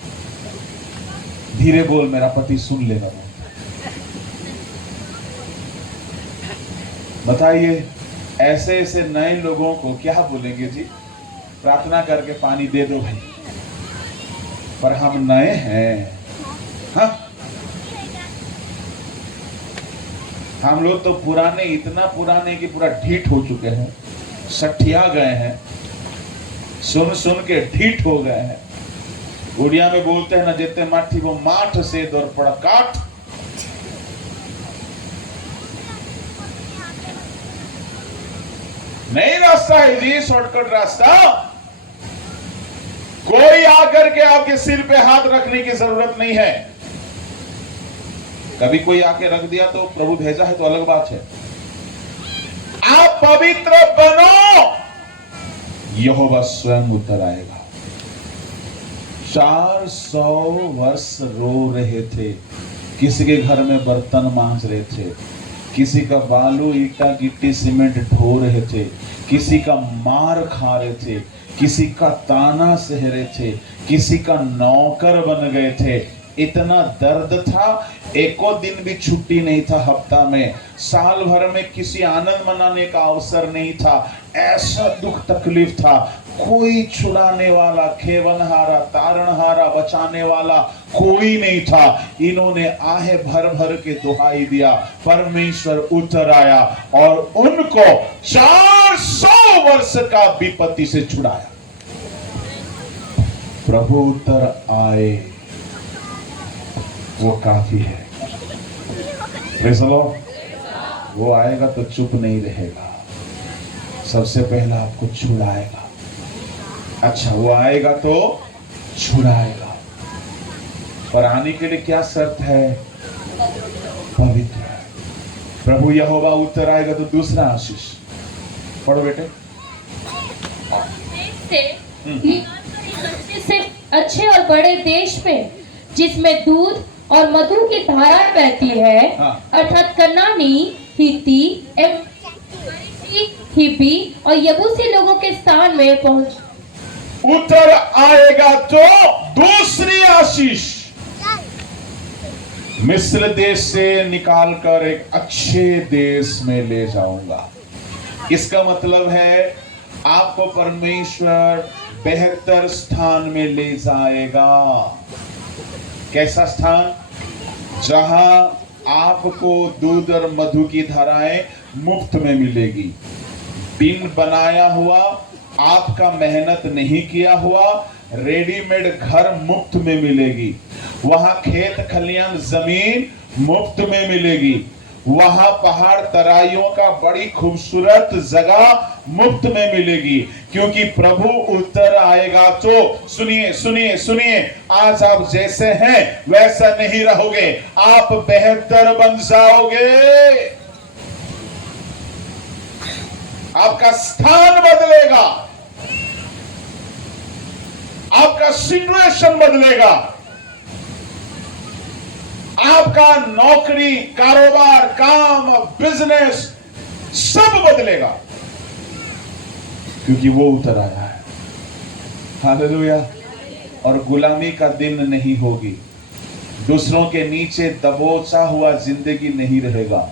धीरे बोल, मेरा पति सुन लेगा। बताइए, ऐसे ऐसे नए लोगों को क्या बोलेंगे जी? प्रार्थना करके पानी दे दो भाई। पर हम नए हैं। हाँ? हम लोग तो पुराने, इतना पुराने कि पूरा ढीठ हो चुके हैं, सठिया गए हैं, सुन सुन के ढीठ हो गए हैं। उड़िया में बोलते हैं ना, जितने माठी वो माठ से दौड़ पड़ा काट। नहीं रास्ता है जी, शॉर्टकट रास्ता। कोई आकर के आपके सिर पे हाथ रखने की जरूरत नहीं है। कभी कोई आके रख दिया तो प्रभु भेजा है तो अलग बात है। आप पवित्र बनो, यहोवा स्वयं उतर आएगा। 400 वर्ष रो रहे थे, किसी के घर में बर्तन मांज रहे थे, किसी का बालू ईटा गिट्टी सीमेंट ढो रहे थे, किसी का मार खा रहे थे, किसी का ताना सह रहे थे, किसी का नौकर बन गए थे। इतना दर्द था, एको दिन भी छुट्टी नहीं था हफ्ता में, साल भर में किसी आनंद मनाने का अवसर नहीं था। ऐसा दुख तकलीफ था, कोई छुड़ाने वाला, खेवनहारा, तारणहारा, बचाने वाला कोई नहीं था। इन्होंने आहे भर भर के दुहाई दिया, परमेश्वर उतर आया और उनको 400 वर्ष का विपत्ति से छुड़ाया। प्रभु उतर आए, वो काफी है। Praise the Lord. वो आएगा तो चुप नहीं रहेगा, सबसे पहला आपको छुड़ाएगा। अच्छा, वो आएगा तो छुड़ाएगा, पर आने के लिए क्या शर्त है? पवित्र। प्रभु यहोवा उतर आएगा तो दूसरा आशीष पढ़ो बेटे। से अच्छे और बड़े देश में जिसमें दूध और मधु की धाराएं बहती है, अर्थात कनानी, हित्ती, हिब्बी और यबूसी लोगों के स्थान में पहुंच उतर आएगा तो दूसरी आशीष, मिस्र देश से निकालकर एक अच्छे देश में ले जाऊंगा। इसका मतलब है आपको परमेश्वर बेहतर स्थान में ले जाएगा। कैसा स्थान? जहां आपको दूध और मधु की धाराएं मुफ्त में मिलेगी, बिन बनाया हुआ, आपका मेहनत नहीं किया हुआ रेडीमेड घर मुफ्त में मिलेगी। वहां खेत खलियान जमीन मुफ्त में मिलेगी। वहां पहाड़ तराइयों का बड़ी खूबसूरत जगह मुफ्त में मिलेगी, क्योंकि प्रभु उतर आएगा तो सुनिए सुनिए सुनिए, आज आप जैसे हैं वैसा नहीं रहोगे, आप बेहतर बन जाओगे। आपका स्थान बदलेगा, आपका सिचुएशन बदलेगा, आपका नौकरी, कारोबार, काम, बिजनेस सब बदलेगा, क्योंकि वो उतर आया है। हालेलुया। और गुलामी का दिन नहीं होगी, दूसरों के नीचे दबोचा हुआ जिंदगी नहीं रहेगा,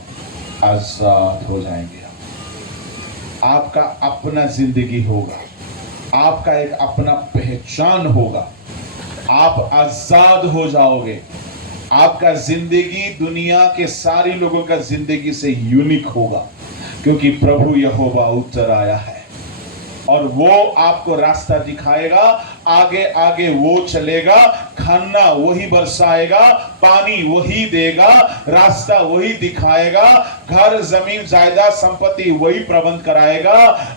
आजाद हो जाएंगे। आपका अपना जिंदगी होगा, आपका एक अपना पहचान होगा, आप आजाद हो जाओगे। आपका जिंदगी दुनिया के सारी लोगों का जिंदगी से यूनिक होगा, क्योंकि प्रभु यहोवा उतर आया है और वो आपको रास्ता दिखाएगा। आगे आगे वो चलेगा, खाना वही बरसाएगा, पानी वही देगा, रास्ता वही दिखाएगा, घर जमीन जायदाद संपत्ति वही प्रबंध कराएगा।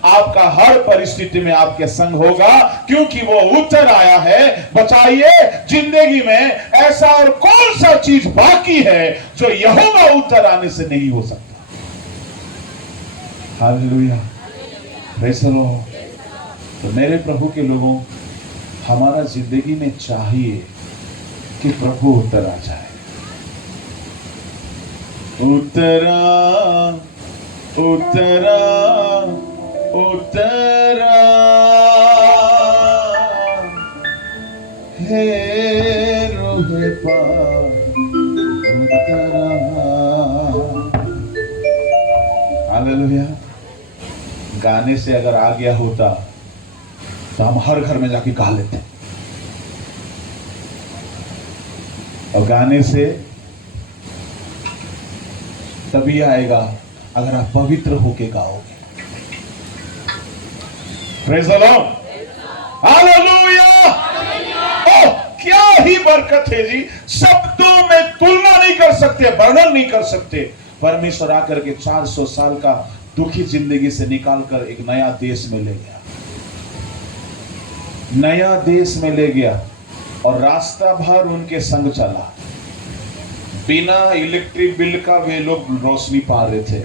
आपका हर परिस्थिति में आपके संग होगा, क्योंकि वो उतर आया है। बचाइए, जिंदगी में ऐसा और कौन सा चीज बाकी है जो यहोवा उतर आने से नहीं हो सकता। Hallelujah, praise the Lord. तो मेरे प्रभु के लोगों, हमारा जिंदगी में चाहिए कि प्रभु उतर आ जाए। उतरा उतरा उतरा हे रोहे पार उतरा। हालेलुया। गाने से अगर आ गया होता तो हम हर घर में जाके गा लेते, और गाने से तभी आएगा अगर आप पवित्र होके गाओगे। Praise the lord, hallelujah. Oh, क्या ही बरकत है जी, शब्दों में तुलना नहीं कर सकते, वर्णन नहीं कर सकते। परमेश्वर आकर के 400 साल का दुखी जिंदगी से निकालकर एक नया देश में ले गया, नया देश में ले गया, और रास्ता भर उनके संग चला। बिना इलेक्ट्रिक बिल का वे लोग रोशनी पा रहे थे,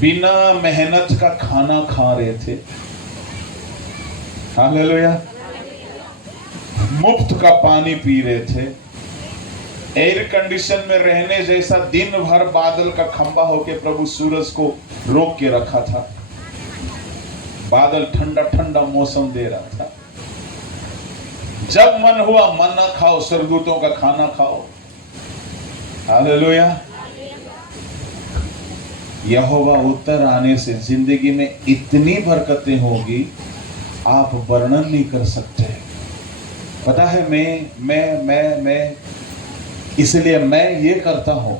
बिना मेहनत का खाना खा रहे थे। हालेलुया। मुफ्त का पानी पी रहे थे, एयर कंडीशन में रहने जैसा दिन भर बादल का खंभा होके प्रभु सूरज को रोक के रखा था। बादल ठंडा ठंडा मौसम दे रहा था। जब मन हुआ मन्ना खाओ, सरदूतों का खाना खाओ। हालेलुया। यहोवा उत्तर आने से जिंदगी में इतनी बरकतें होगी आप वर्णन नहीं कर सकते। पता है मैं इसलिए मैं ये करता हूं,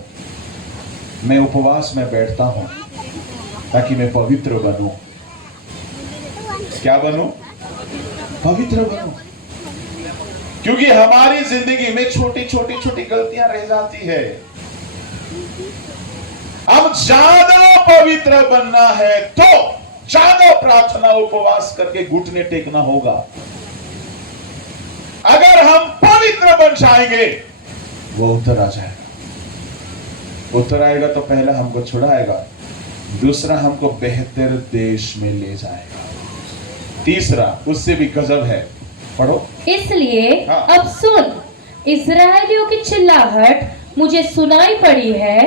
मैं उपवास में बैठता हूं ताकि मैं पवित्र बनूं। क्या बनूं? पवित्र बनूं। क्योंकि हमारी जिंदगी में छोटी छोटी छोटी गलतियां रह जाती है। अब ज्यादा पवित्र बनना है तो ज्यादा प्रार्थना उपवास करके घुटने टेकना होगा। अगर हम पवित्र बन जाएंगे वो उत्तर आ जाएगा। उत्तर आएगा तो पहला हमको छुड़ाएगा, दूसरा हमको बेहतर देश में ले जाएगा, तीसरा उससे भी गजब है। पढ़ो। इसलिए हाँ। अब सुन, इस्राएलियों की चिल्लाहट मुझे सुनाई पड़ी है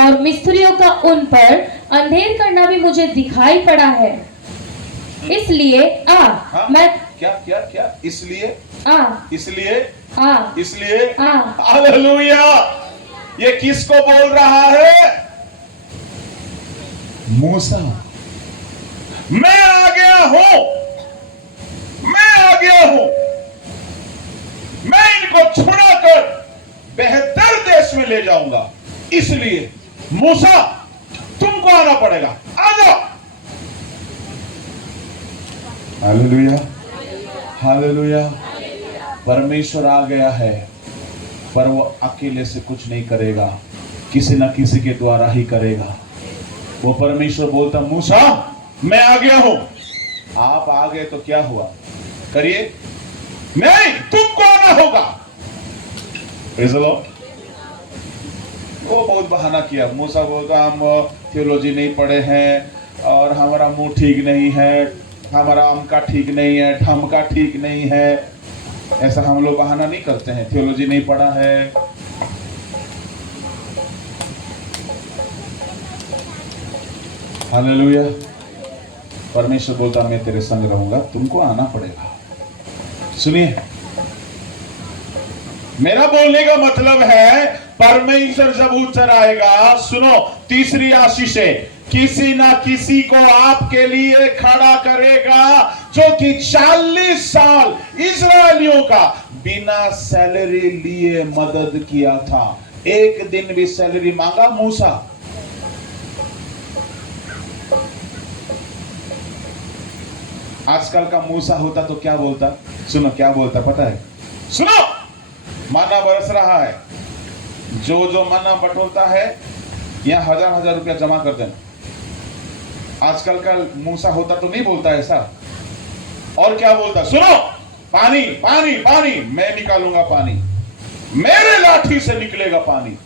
और मिस्रियों का उन पर अंधेर करना भी मुझे दिखाई पड़ा है। इसलिए हाँ? मैं क्या क्या क्या? इसलिए इसलिए इसलिए हालेलुया। ये किसको बोल रहा है? मूसा। मैं आ गया हूं, मैं आ गया हूं, मैं इनको छुड़ाकर बेहतर देश में ले जाऊंगा। इसलिए मूसा तुमको आना पड़ेगा, आ जाओ। Hallelujah hallelujah. परमेश्वर आ गया है, पर वो अकेले से कुछ नहीं करेगा, किसी ना किसी के द्वारा ही करेगा। वो परमेश्वर बोलता मूसा मैं आ गया हूं। आप आ गए तो क्या हुआ? करिए। नहीं, तुमको आना होगा। Praise the Lord। वो बहुत बहाना किया। मूसा बोलता हम थियोलॉजी नहीं पढ़े हैं और हमारा मुंह ठीक नहीं है, हमारा अमका ठीक नहीं है, ठमका ठीक नहीं है। ऐसा हम लोग बहाना नहीं करते हैं, थियोलॉजी नहीं पढ़ा है। हालेलुया। परमेश्वर बोलता मैं तेरे संग रहूंगा, तुमको आना पड़ेगा। सुनिए, मेरा बोलने का मतलब है परमेश्वर जब उत्तर आएगा, सुनो, तीसरी आशीष है, किसी ना किसी को आपके लिए खड़ा करेगा जो कि 40 साल इस्राएलियों का बिना सैलरी लिए मदद किया था। एक दिन भी सैलरी मांगा मूसा? आजकल का मूसा होता तो क्या बोलता? सुनो क्या बोलता पता है? सुनो, मन्ना बरस रहा है, जो जो मन्ना बटोरता है यहाँ 1000 रुपया जमा कर देना। आजकल का मूसा होता तो नहीं बोलता ऐसा। और क्या बोलता? सुनो, पानी पानी पानी, मैं निकालूंगा पानी, मेरे लाठी से निकलेगा पानी।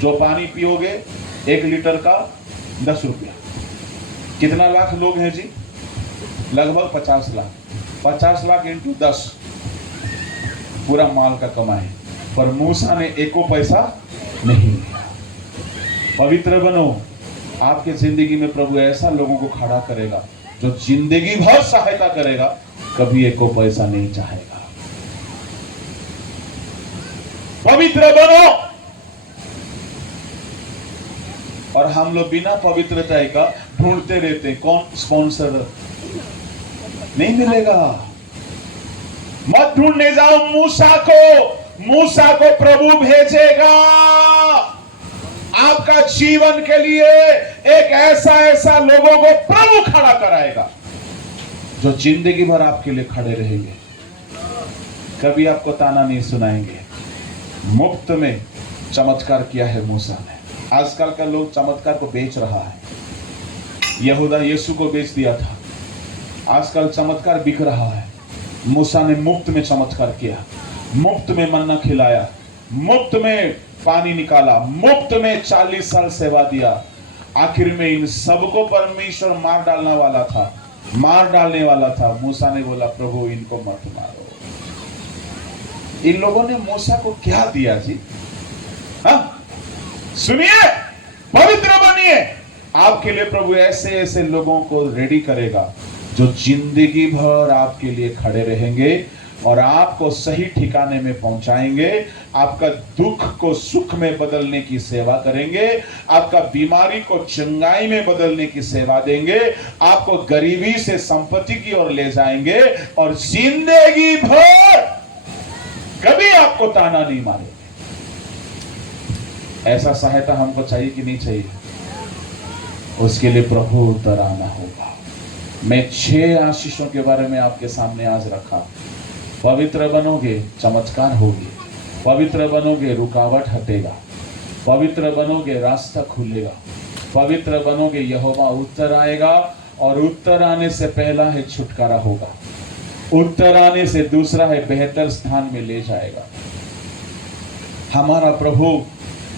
जो पानी पियोगे 1 लीटर का 10 रुपया। कितना लाख लोग हैं जी? लगभग 50 लाख। 50 लाख इंटू 10, पूरा माल का कमाई। पर मूसा ने एको पैसा नहीं लिया। पवित्र बनो। आपके जिंदगी में प्रभु ऐसा लोगों को खड़ा करेगा जो जिंदगी भर सहायता करेगा, कभी एको पैसा नहीं चाहेगा। पवित्र बनो। और हम लोग बिना पवित्रता का ढूंढते रहते, कौन स्पॉन्सर नहीं मिलेगा। मत ढूंढने जाओ मूसा को, मूसा को प्रभु भेजेगा आपका जीवन के लिए। एक ऐसा लोगों को प्रभु खड़ा कराएगा जो जिंदगी भर आपके लिए खड़े रहेंगे, कभी आपको ताना नहीं सुनाएंगे। मुफ्त में चमत्कार किया है मूसा ने। आजकल का लोग चमत्कार को बेच रहा है। यहूदा यीशु को बेच दिया था, आजकल चमत्कार बिक रहा है। मूसा ने मुफ्त में चमत्कार किया, मुफ्त में मन्ना खिलाया, मुफ्त में पानी निकाला, मुफ्त में 40 साल सेवा दिया। आखिर में इन सबको परमेश्वर मार डालने वाला था। मूसा ने बोला प्रभु इनको मत मारो। इन लोगों ने मूसा को क्या दिया जी? हाँ? सुनिए, पवित्र बनिए। आपके लिए प्रभु ऐसे ऐसे लोगों को रेडी करेगा जो जिंदगी भर आपके लिए खड़े रहेंगे और आपको सही ठिकाने में पहुंचाएंगे। आपका दुख को सुख में बदलने की सेवा करेंगे, आपका बीमारी को चंगाई में बदलने की सेवा देंगे, आपको गरीबी से संपत्ति की ओर ले जाएंगे और जिंदगी भर कभी आपको ताना नहीं मारेंगे। ऐसा सहायता हमको चाहिए कि नहीं चाहिए? उसके लिए प्रभु उतर आना होगा। मैं 6 आशीषों के बारे में आपके सामने आज रखा। पवित्र बनोगे, चमत्कार होगी। पवित्र बनोगे, रुकावट हटेगा। पवित्र बनोगे, रास्ता खुलेगा। पवित्र बनोगे, यहोवा उत्तर आएगा और उत्तर आने से पहला है छुटकारा होगा। उत्तर आने से दूसरा है बेहतर स्थान में ले जाएगा। हमारा प्रभु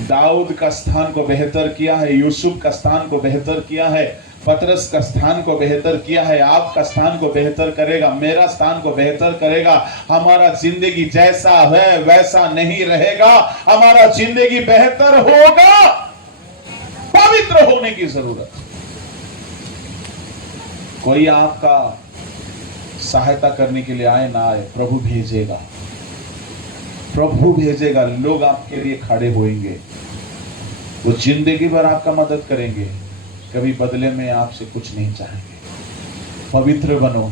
दाऊद का स्थान को बेहतर किया है, यूसुफ का स्थान को बेहतर किया है, पतरस का स्थान को बेहतर किया है, आपका स्थान को बेहतर करेगा, मेरा स्थान को बेहतर करेगा। हमारा जिंदगी जैसा है वैसा नहीं रहेगा, हमारा जिंदगी बेहतर होगा। पवित्र होने की जरूरत। कोई आपका सहायता करने के लिए आए ना आए, प्रभु भेजेगा। प्रभु भेजेगा, लोग आपके लिए खड़े होंगे, वो जिंदगी भर आपका मदद करेंगे, कभी बदले में आपसे कुछ नहीं चाहेंगे। पवित्र बनो।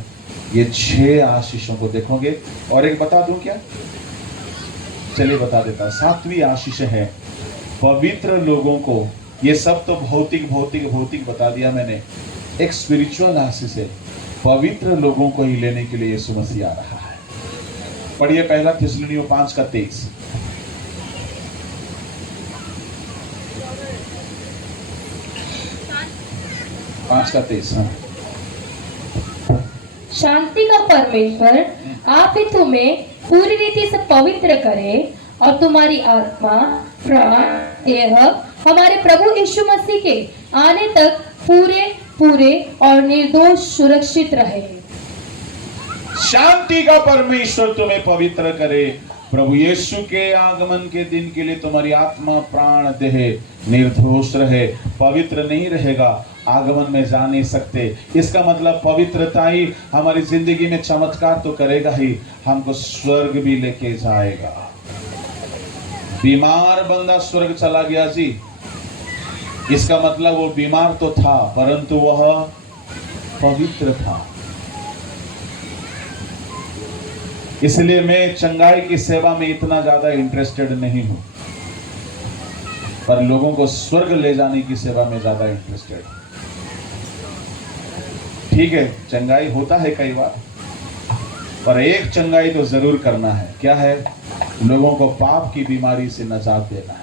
ये 6 आशीषों को देखोगे। और एक बता दूं क्या? चलिए बता देता। 7वीं आशीष है पवित्र लोगों को। ये सब तो भौतिक भौतिक भौतिक बता दिया मैंने। एक स्पिरिचुअल आशीष है, पवित्र लोगों को ही लेने के लिए यीशु मसीह आ रहा है। पढ़िए पहला थिस्सलुनीयों 5:23। 5:23। शांति का परमेश्वर आप ही तुम्हें पूरी रीति से पवित्र करे और तुम्हारी आत्मा, प्राण, देह हमारे प्रभु यीशु मसीह के आने तक पूरे पूरे और निर्दोष सुरक्षित रहे। शांति का परमेश्वर तुम्हें पवित्र करे। प्रभु यीशु के आगमन के दिन के लिए तुम्हारी आत्मा, प्राण, देह निर्दोष रहे। पवित्र नहीं रहेगा, आगमन में जा नहीं सकते। इसका मतलब पवित्रता ही हमारी जिंदगी में चमत्कार तो करेगा ही, हमको स्वर्ग भी लेके जाएगा। बीमार बंदा स्वर्ग चला गया जी, इसका मतलब वो बीमार तो था परंतु वह पवित्र था। इसलिए मैं चंगाई की सेवा में इतना ज्यादा इंटरेस्टेड नहीं हूं, पर लोगों को स्वर्ग ले जाने की सेवा में ज्यादा इंटरेस्टेड हूं। ठीक है, चंगाई होता है कई बार, पर एक चंगाई तो जरूर करना है। क्या है? लोगों को पाप की बीमारी से निजात देना है।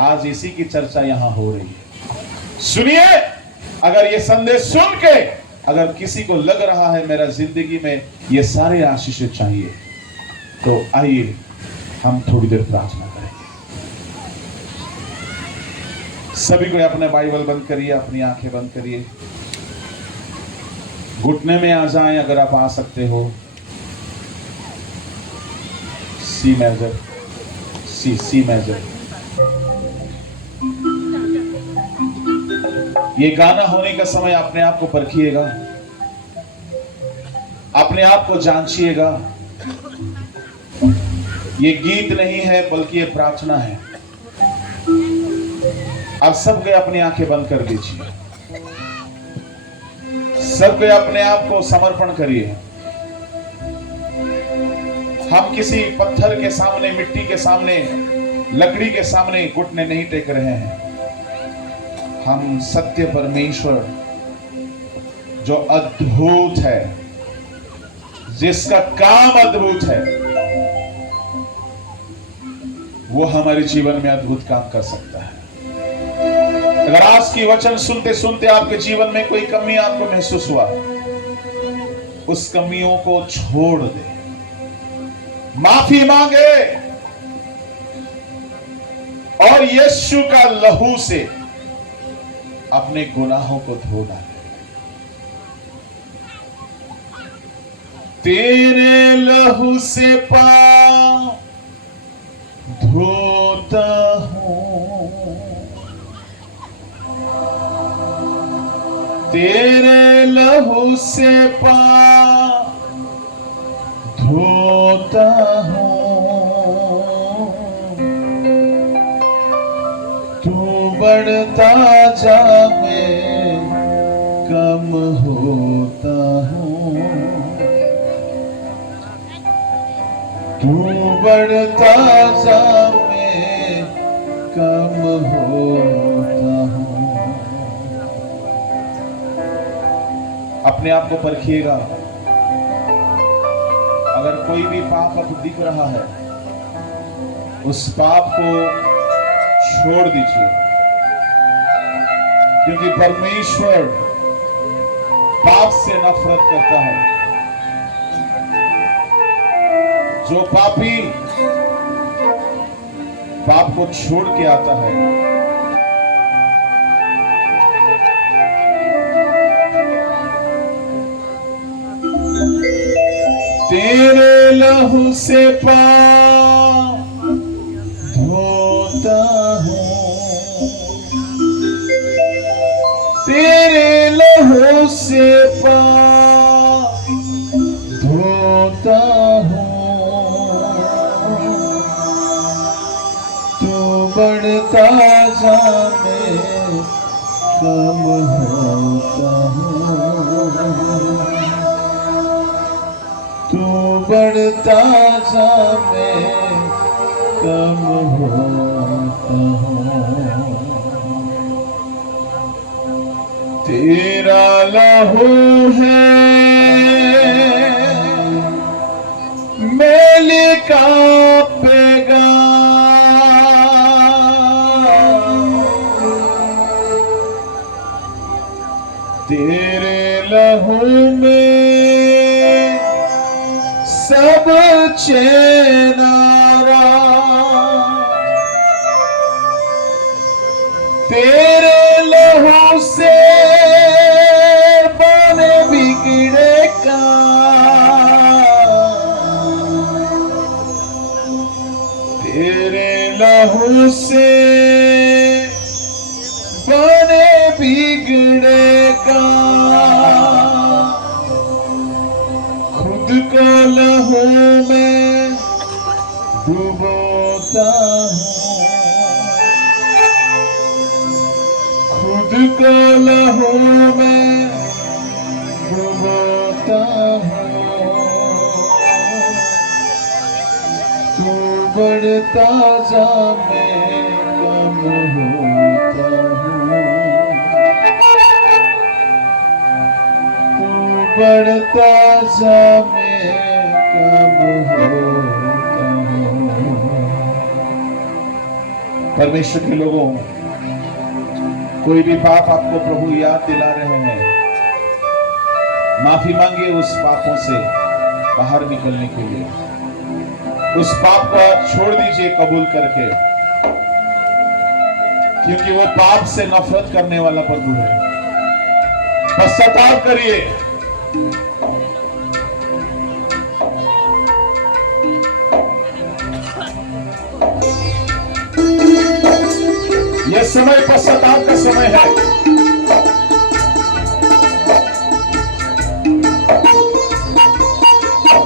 आज इसी की चर्चा यहां हो रही है। सुनिए, अगर ये संदेश सुन के अगर किसी को लग रहा है मेरा जिंदगी में ये सारे आशीष चाहिए, तो आइए हम थोड़ी देर प्रार्थना करेंगे। सभी को अपने बाइबल बंद करिए, अपनी आंखें बंद करिए, घुटने में आ जाएं अगर आप आ सकते हो। C major, C major. ये गाना होने का समय अपने आप को परखिएगा, अपने आप को जांचिएगा। ये गीत नहीं है बल्कि ये प्रार्थना है। आप सबके अपनी आंखें बंद कर दीजिए, सबके अपने आप को समर्पण करिए। हम किसी पत्थर के सामने, मिट्टी के सामने, लकड़ी के सामने घुटने नहीं टेक रहे हैं। हम सत्य परमेश्वर जो अद्भुत है, जिसका काम अद्भुत है, वो हमारे जीवन में अद्भुत काम कर सकता है। अगर आज की वचन सुनते सुनते आपके जीवन में कोई कमी आपको महसूस हुआ, उस कमियों को छोड़ दे, माफी मांगे और यीशु का लहू से अपने गुनाहों को धो डाले। तेरे लहू से पांव धोता तेरे लहू से पाप धोता हूँ, तू बढ़ता जा मैं कम होता हूँ, तू बढ़ता जा मैं कम होता हूँ। अपने आप को परखिएगा, अगर कोई भी पाप आपको दिख रहा है उस पाप को छोड़ दीजिए, क्योंकि परमेश्वर पाप से नफरत करता है। जो पापी पाप को छोड़ के आता है तेरे लहू से पाप धोता हूँ, तेरे लहू से पाप धोता हूँ, तू बढ़ता जा मैं कम होता हूँ, तू बढ़ता जा मैं कम होता हूँ। तेरा लहू है मेले का पैगाम, तेरे लहू में सब चैन आराम, तेरे लहू से बने बिगड़े काम, तेरे लहू से बने बिगड़े काम, खुद को लहू में डुबोता हूँ, खुद को लहू में डुबोता हूँ, तू बढ़ता जा मैं कम होता हूँ, तू बढ़ता जा मैं कम होता हूँ। परमेश्वर के लोगों, कोई भी पाप आपको प्रभु याद दिला रहे हैं, माफी मांगिए उस पापों से बाहर निकलने के लिए। उस पाप को आप छोड़ दीजिए कबूल करके, क्योंकि वो पाप से नफरत करने वाला प्रभु है। पश्चाताप करिए, यह समय पश्चाताप का समय है।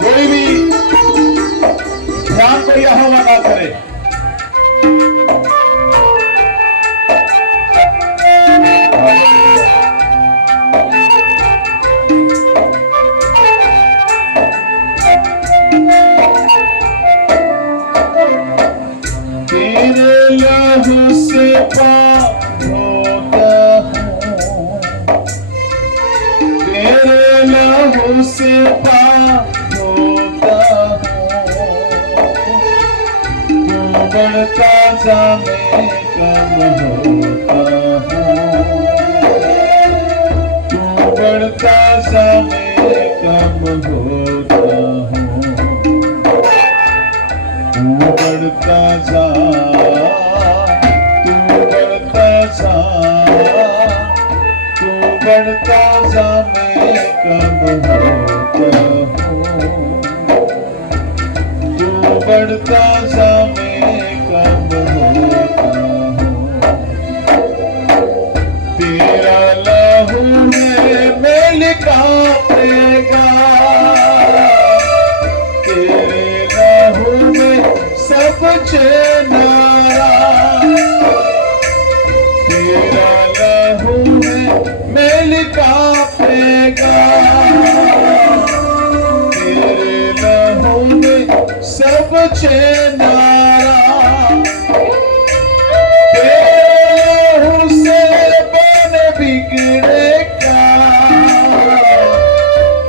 कोई भी ध्यान को यहां ना करे। तेरे लहू से पाप धोता हूँ, तेरे लहू से पाप धोता हूँ, तू बढ़ता जा मैं कम होता हूँ, तू बढ़ता जा मैं कम होता हूँ, तू बढ़ता जा, तू बढ़ता जा, तू बढ़ता जा मैं कम होता हूँ, तू बढ़ता जा मैं कम होता हूँ। तेरा लहू है चेनारा तेरे लहू से बन बिगड़े का,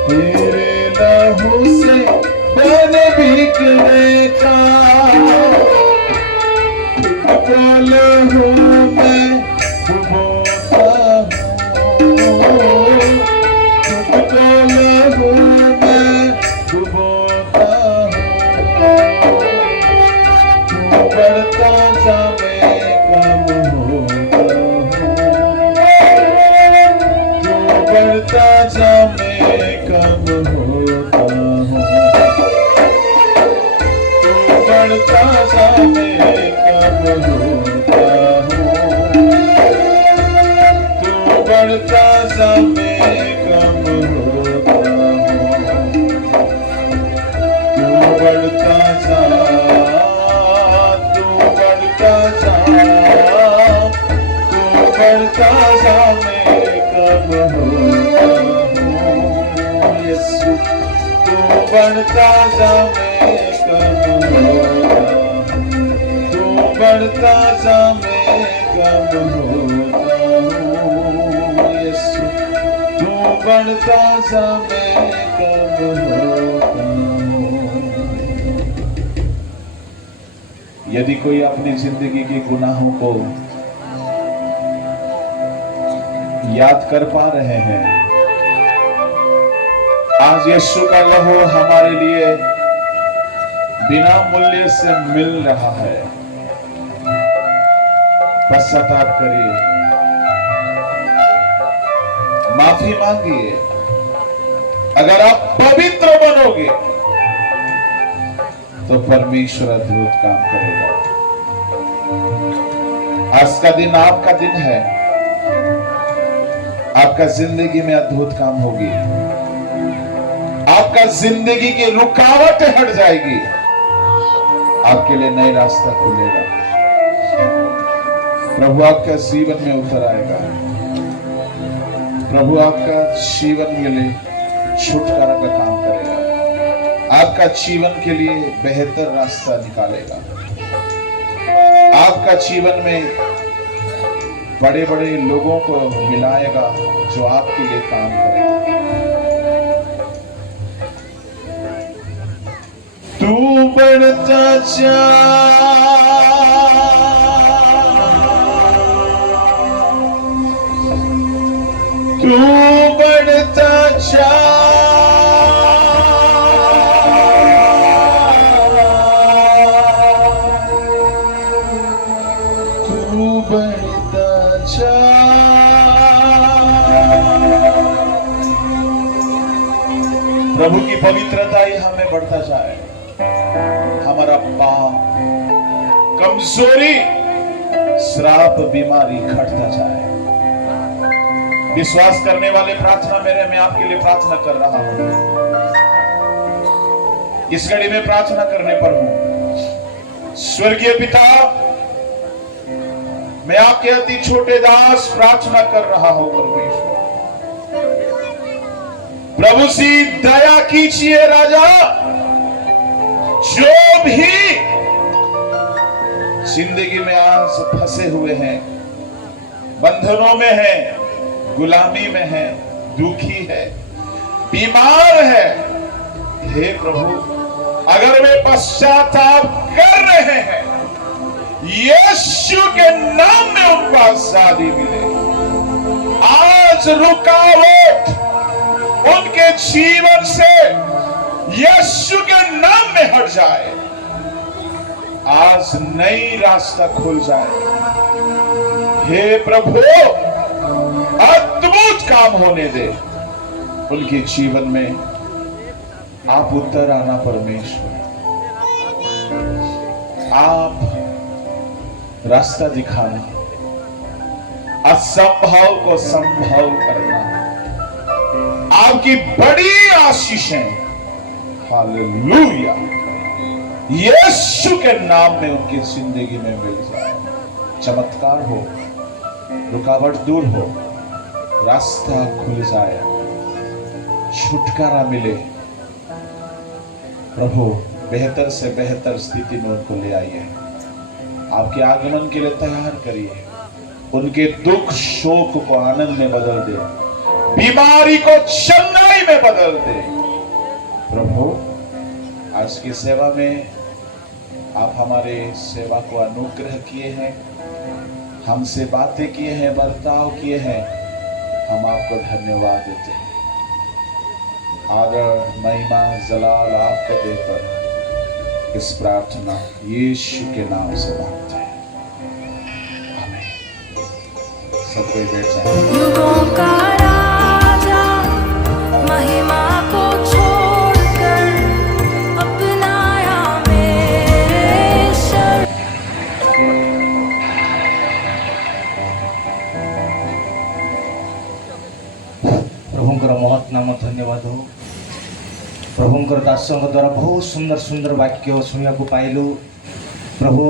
तेरे लहू से बन बिगड़े का। तुझको लहू में डुबोता हूँ, तुझको लहू में डुबोता हूँ। तू बढ़ता जा मैं कम होता हूँ, तू बढ़ता जा मैं कम होता हूँ, तू बढ़ता जा मैं कम होता हूँ, तू बढ़ता जा मैं कम होता हूँ, तू बढ़ता जा, तू बढ़ता जा, तू बढ़ता जा मैं कम होता हूँ। यीशु तू बढ़ता जा मैं कम होता हूँ, तू बढ़ता जा मैं कम होता हूँ। यीशु तू बढ़ता जा मैं कम होता हूँ। यदि कोई अपनी जिंदगी के गुनाहों को याद कर पा रहे हैं, आज यीशु का लहू हमारे लिए बिना मूल्य से मिल रहा है। पश्चाताप करिए, माफी मांगिए। अगर आप पवित्र बनोगे तो परमेश्वर अद्भुत काम करेगा। आज का दिन आपका दिन है, आपका जिंदगी में अद्भुत काम होगी, आपका जिंदगी की रुकावटें हट जाएगी, आपके लिए नया रास्ता खुलेगा, प्रभु आपका जीवन में उतर आएगा, प्रभु आपका जीवन के लिए छुटकारा का काम करेगा, आपका जीवन के लिए बेहतर रास्ता निकालेगा, आपका जीवन में बड़े बड़े लोगों को मिलाएगा जो आपके लिए काम करेगा। तू बढ़ता जा, तू बढ़ता जा, तू बढ़ता जा। प्रभु की पवित्रता ही हमें बढ़ता जाए, हमारा पाप, कमजोरी, श्राप, बीमारी घटता जाए। विश्वास करने वाले प्रार्थना मेरे, मैं आपके लिए प्रार्थना कर रहा हूं। इस घड़ी में प्रार्थना करने पर हूं। स्वर्गीय पिता, मैं आपके अति छोटे दास प्रार्थना कर रहा हूं। परमेश्वर प्रभु सी दया कीजिए राजा। जो भी जिंदगी में आज फंसे हुए हैं, बंधनों में हैं, गुलामी में है, दुखी है, बीमार है, हे प्रभु अगर वे पश्चाताप कर रहे हैं, यीशु के नाम में उनको आजादी मिले। आज रुकावट उनके जीवन से यीशु के नाम में हट जाए। आज नई रास्ता खुल जाए। हे प्रभु अद्भुत काम होने दे उनके जीवन में। आप उतर आना परमेश्वर, आप रास्ता दिखाना, असंभव को संभव करना, आपकी बड़ी आशीषें हालेलुया यीशु के नाम में उनकी जिंदगी में मिल जाए। चमत्कार हो, रुकावट दूर हो, रास्ता खुल जाए, छुटकारा मिले। प्रभु बेहतर से बेहतर स्थिति में उनको ले आइए। आपके आगमन के लिए तैयार करिए। उनके दुख शोक को आनंद में बदल दे, बीमारी को चंगाई में बदल दे। प्रभु, आज की सेवा में आप हमारे सेवा को अनुग्रह किए हैं, हमसे बातें किए हैं, बर्ताव किए हैं। हम आपको धन्यवाद देते हैं। आदर महिमा जलाल आपको देकर इस प्रार्थना यीशु के नाम से मांगते हैं, आमीन। सब कोई बैठ जाए। युगों का राजा महिमा को छोड़कर अपनाया मेरे शरण। प्रभुଙ୍କର ମହତ୍ ନାମ ଧନ୍ୟବାଦ ହଉ। ପ୍ରଭୁଙ୍କର ଦାସଙ୍କ ଦ୍ୱାରା ବହୁତ ସୁନ୍ଦର ସୁନ୍ଦର ବାକ୍ୟ ଶୁଣିବାକୁ ପାଇଲୁ। ପ୍ରଭୁ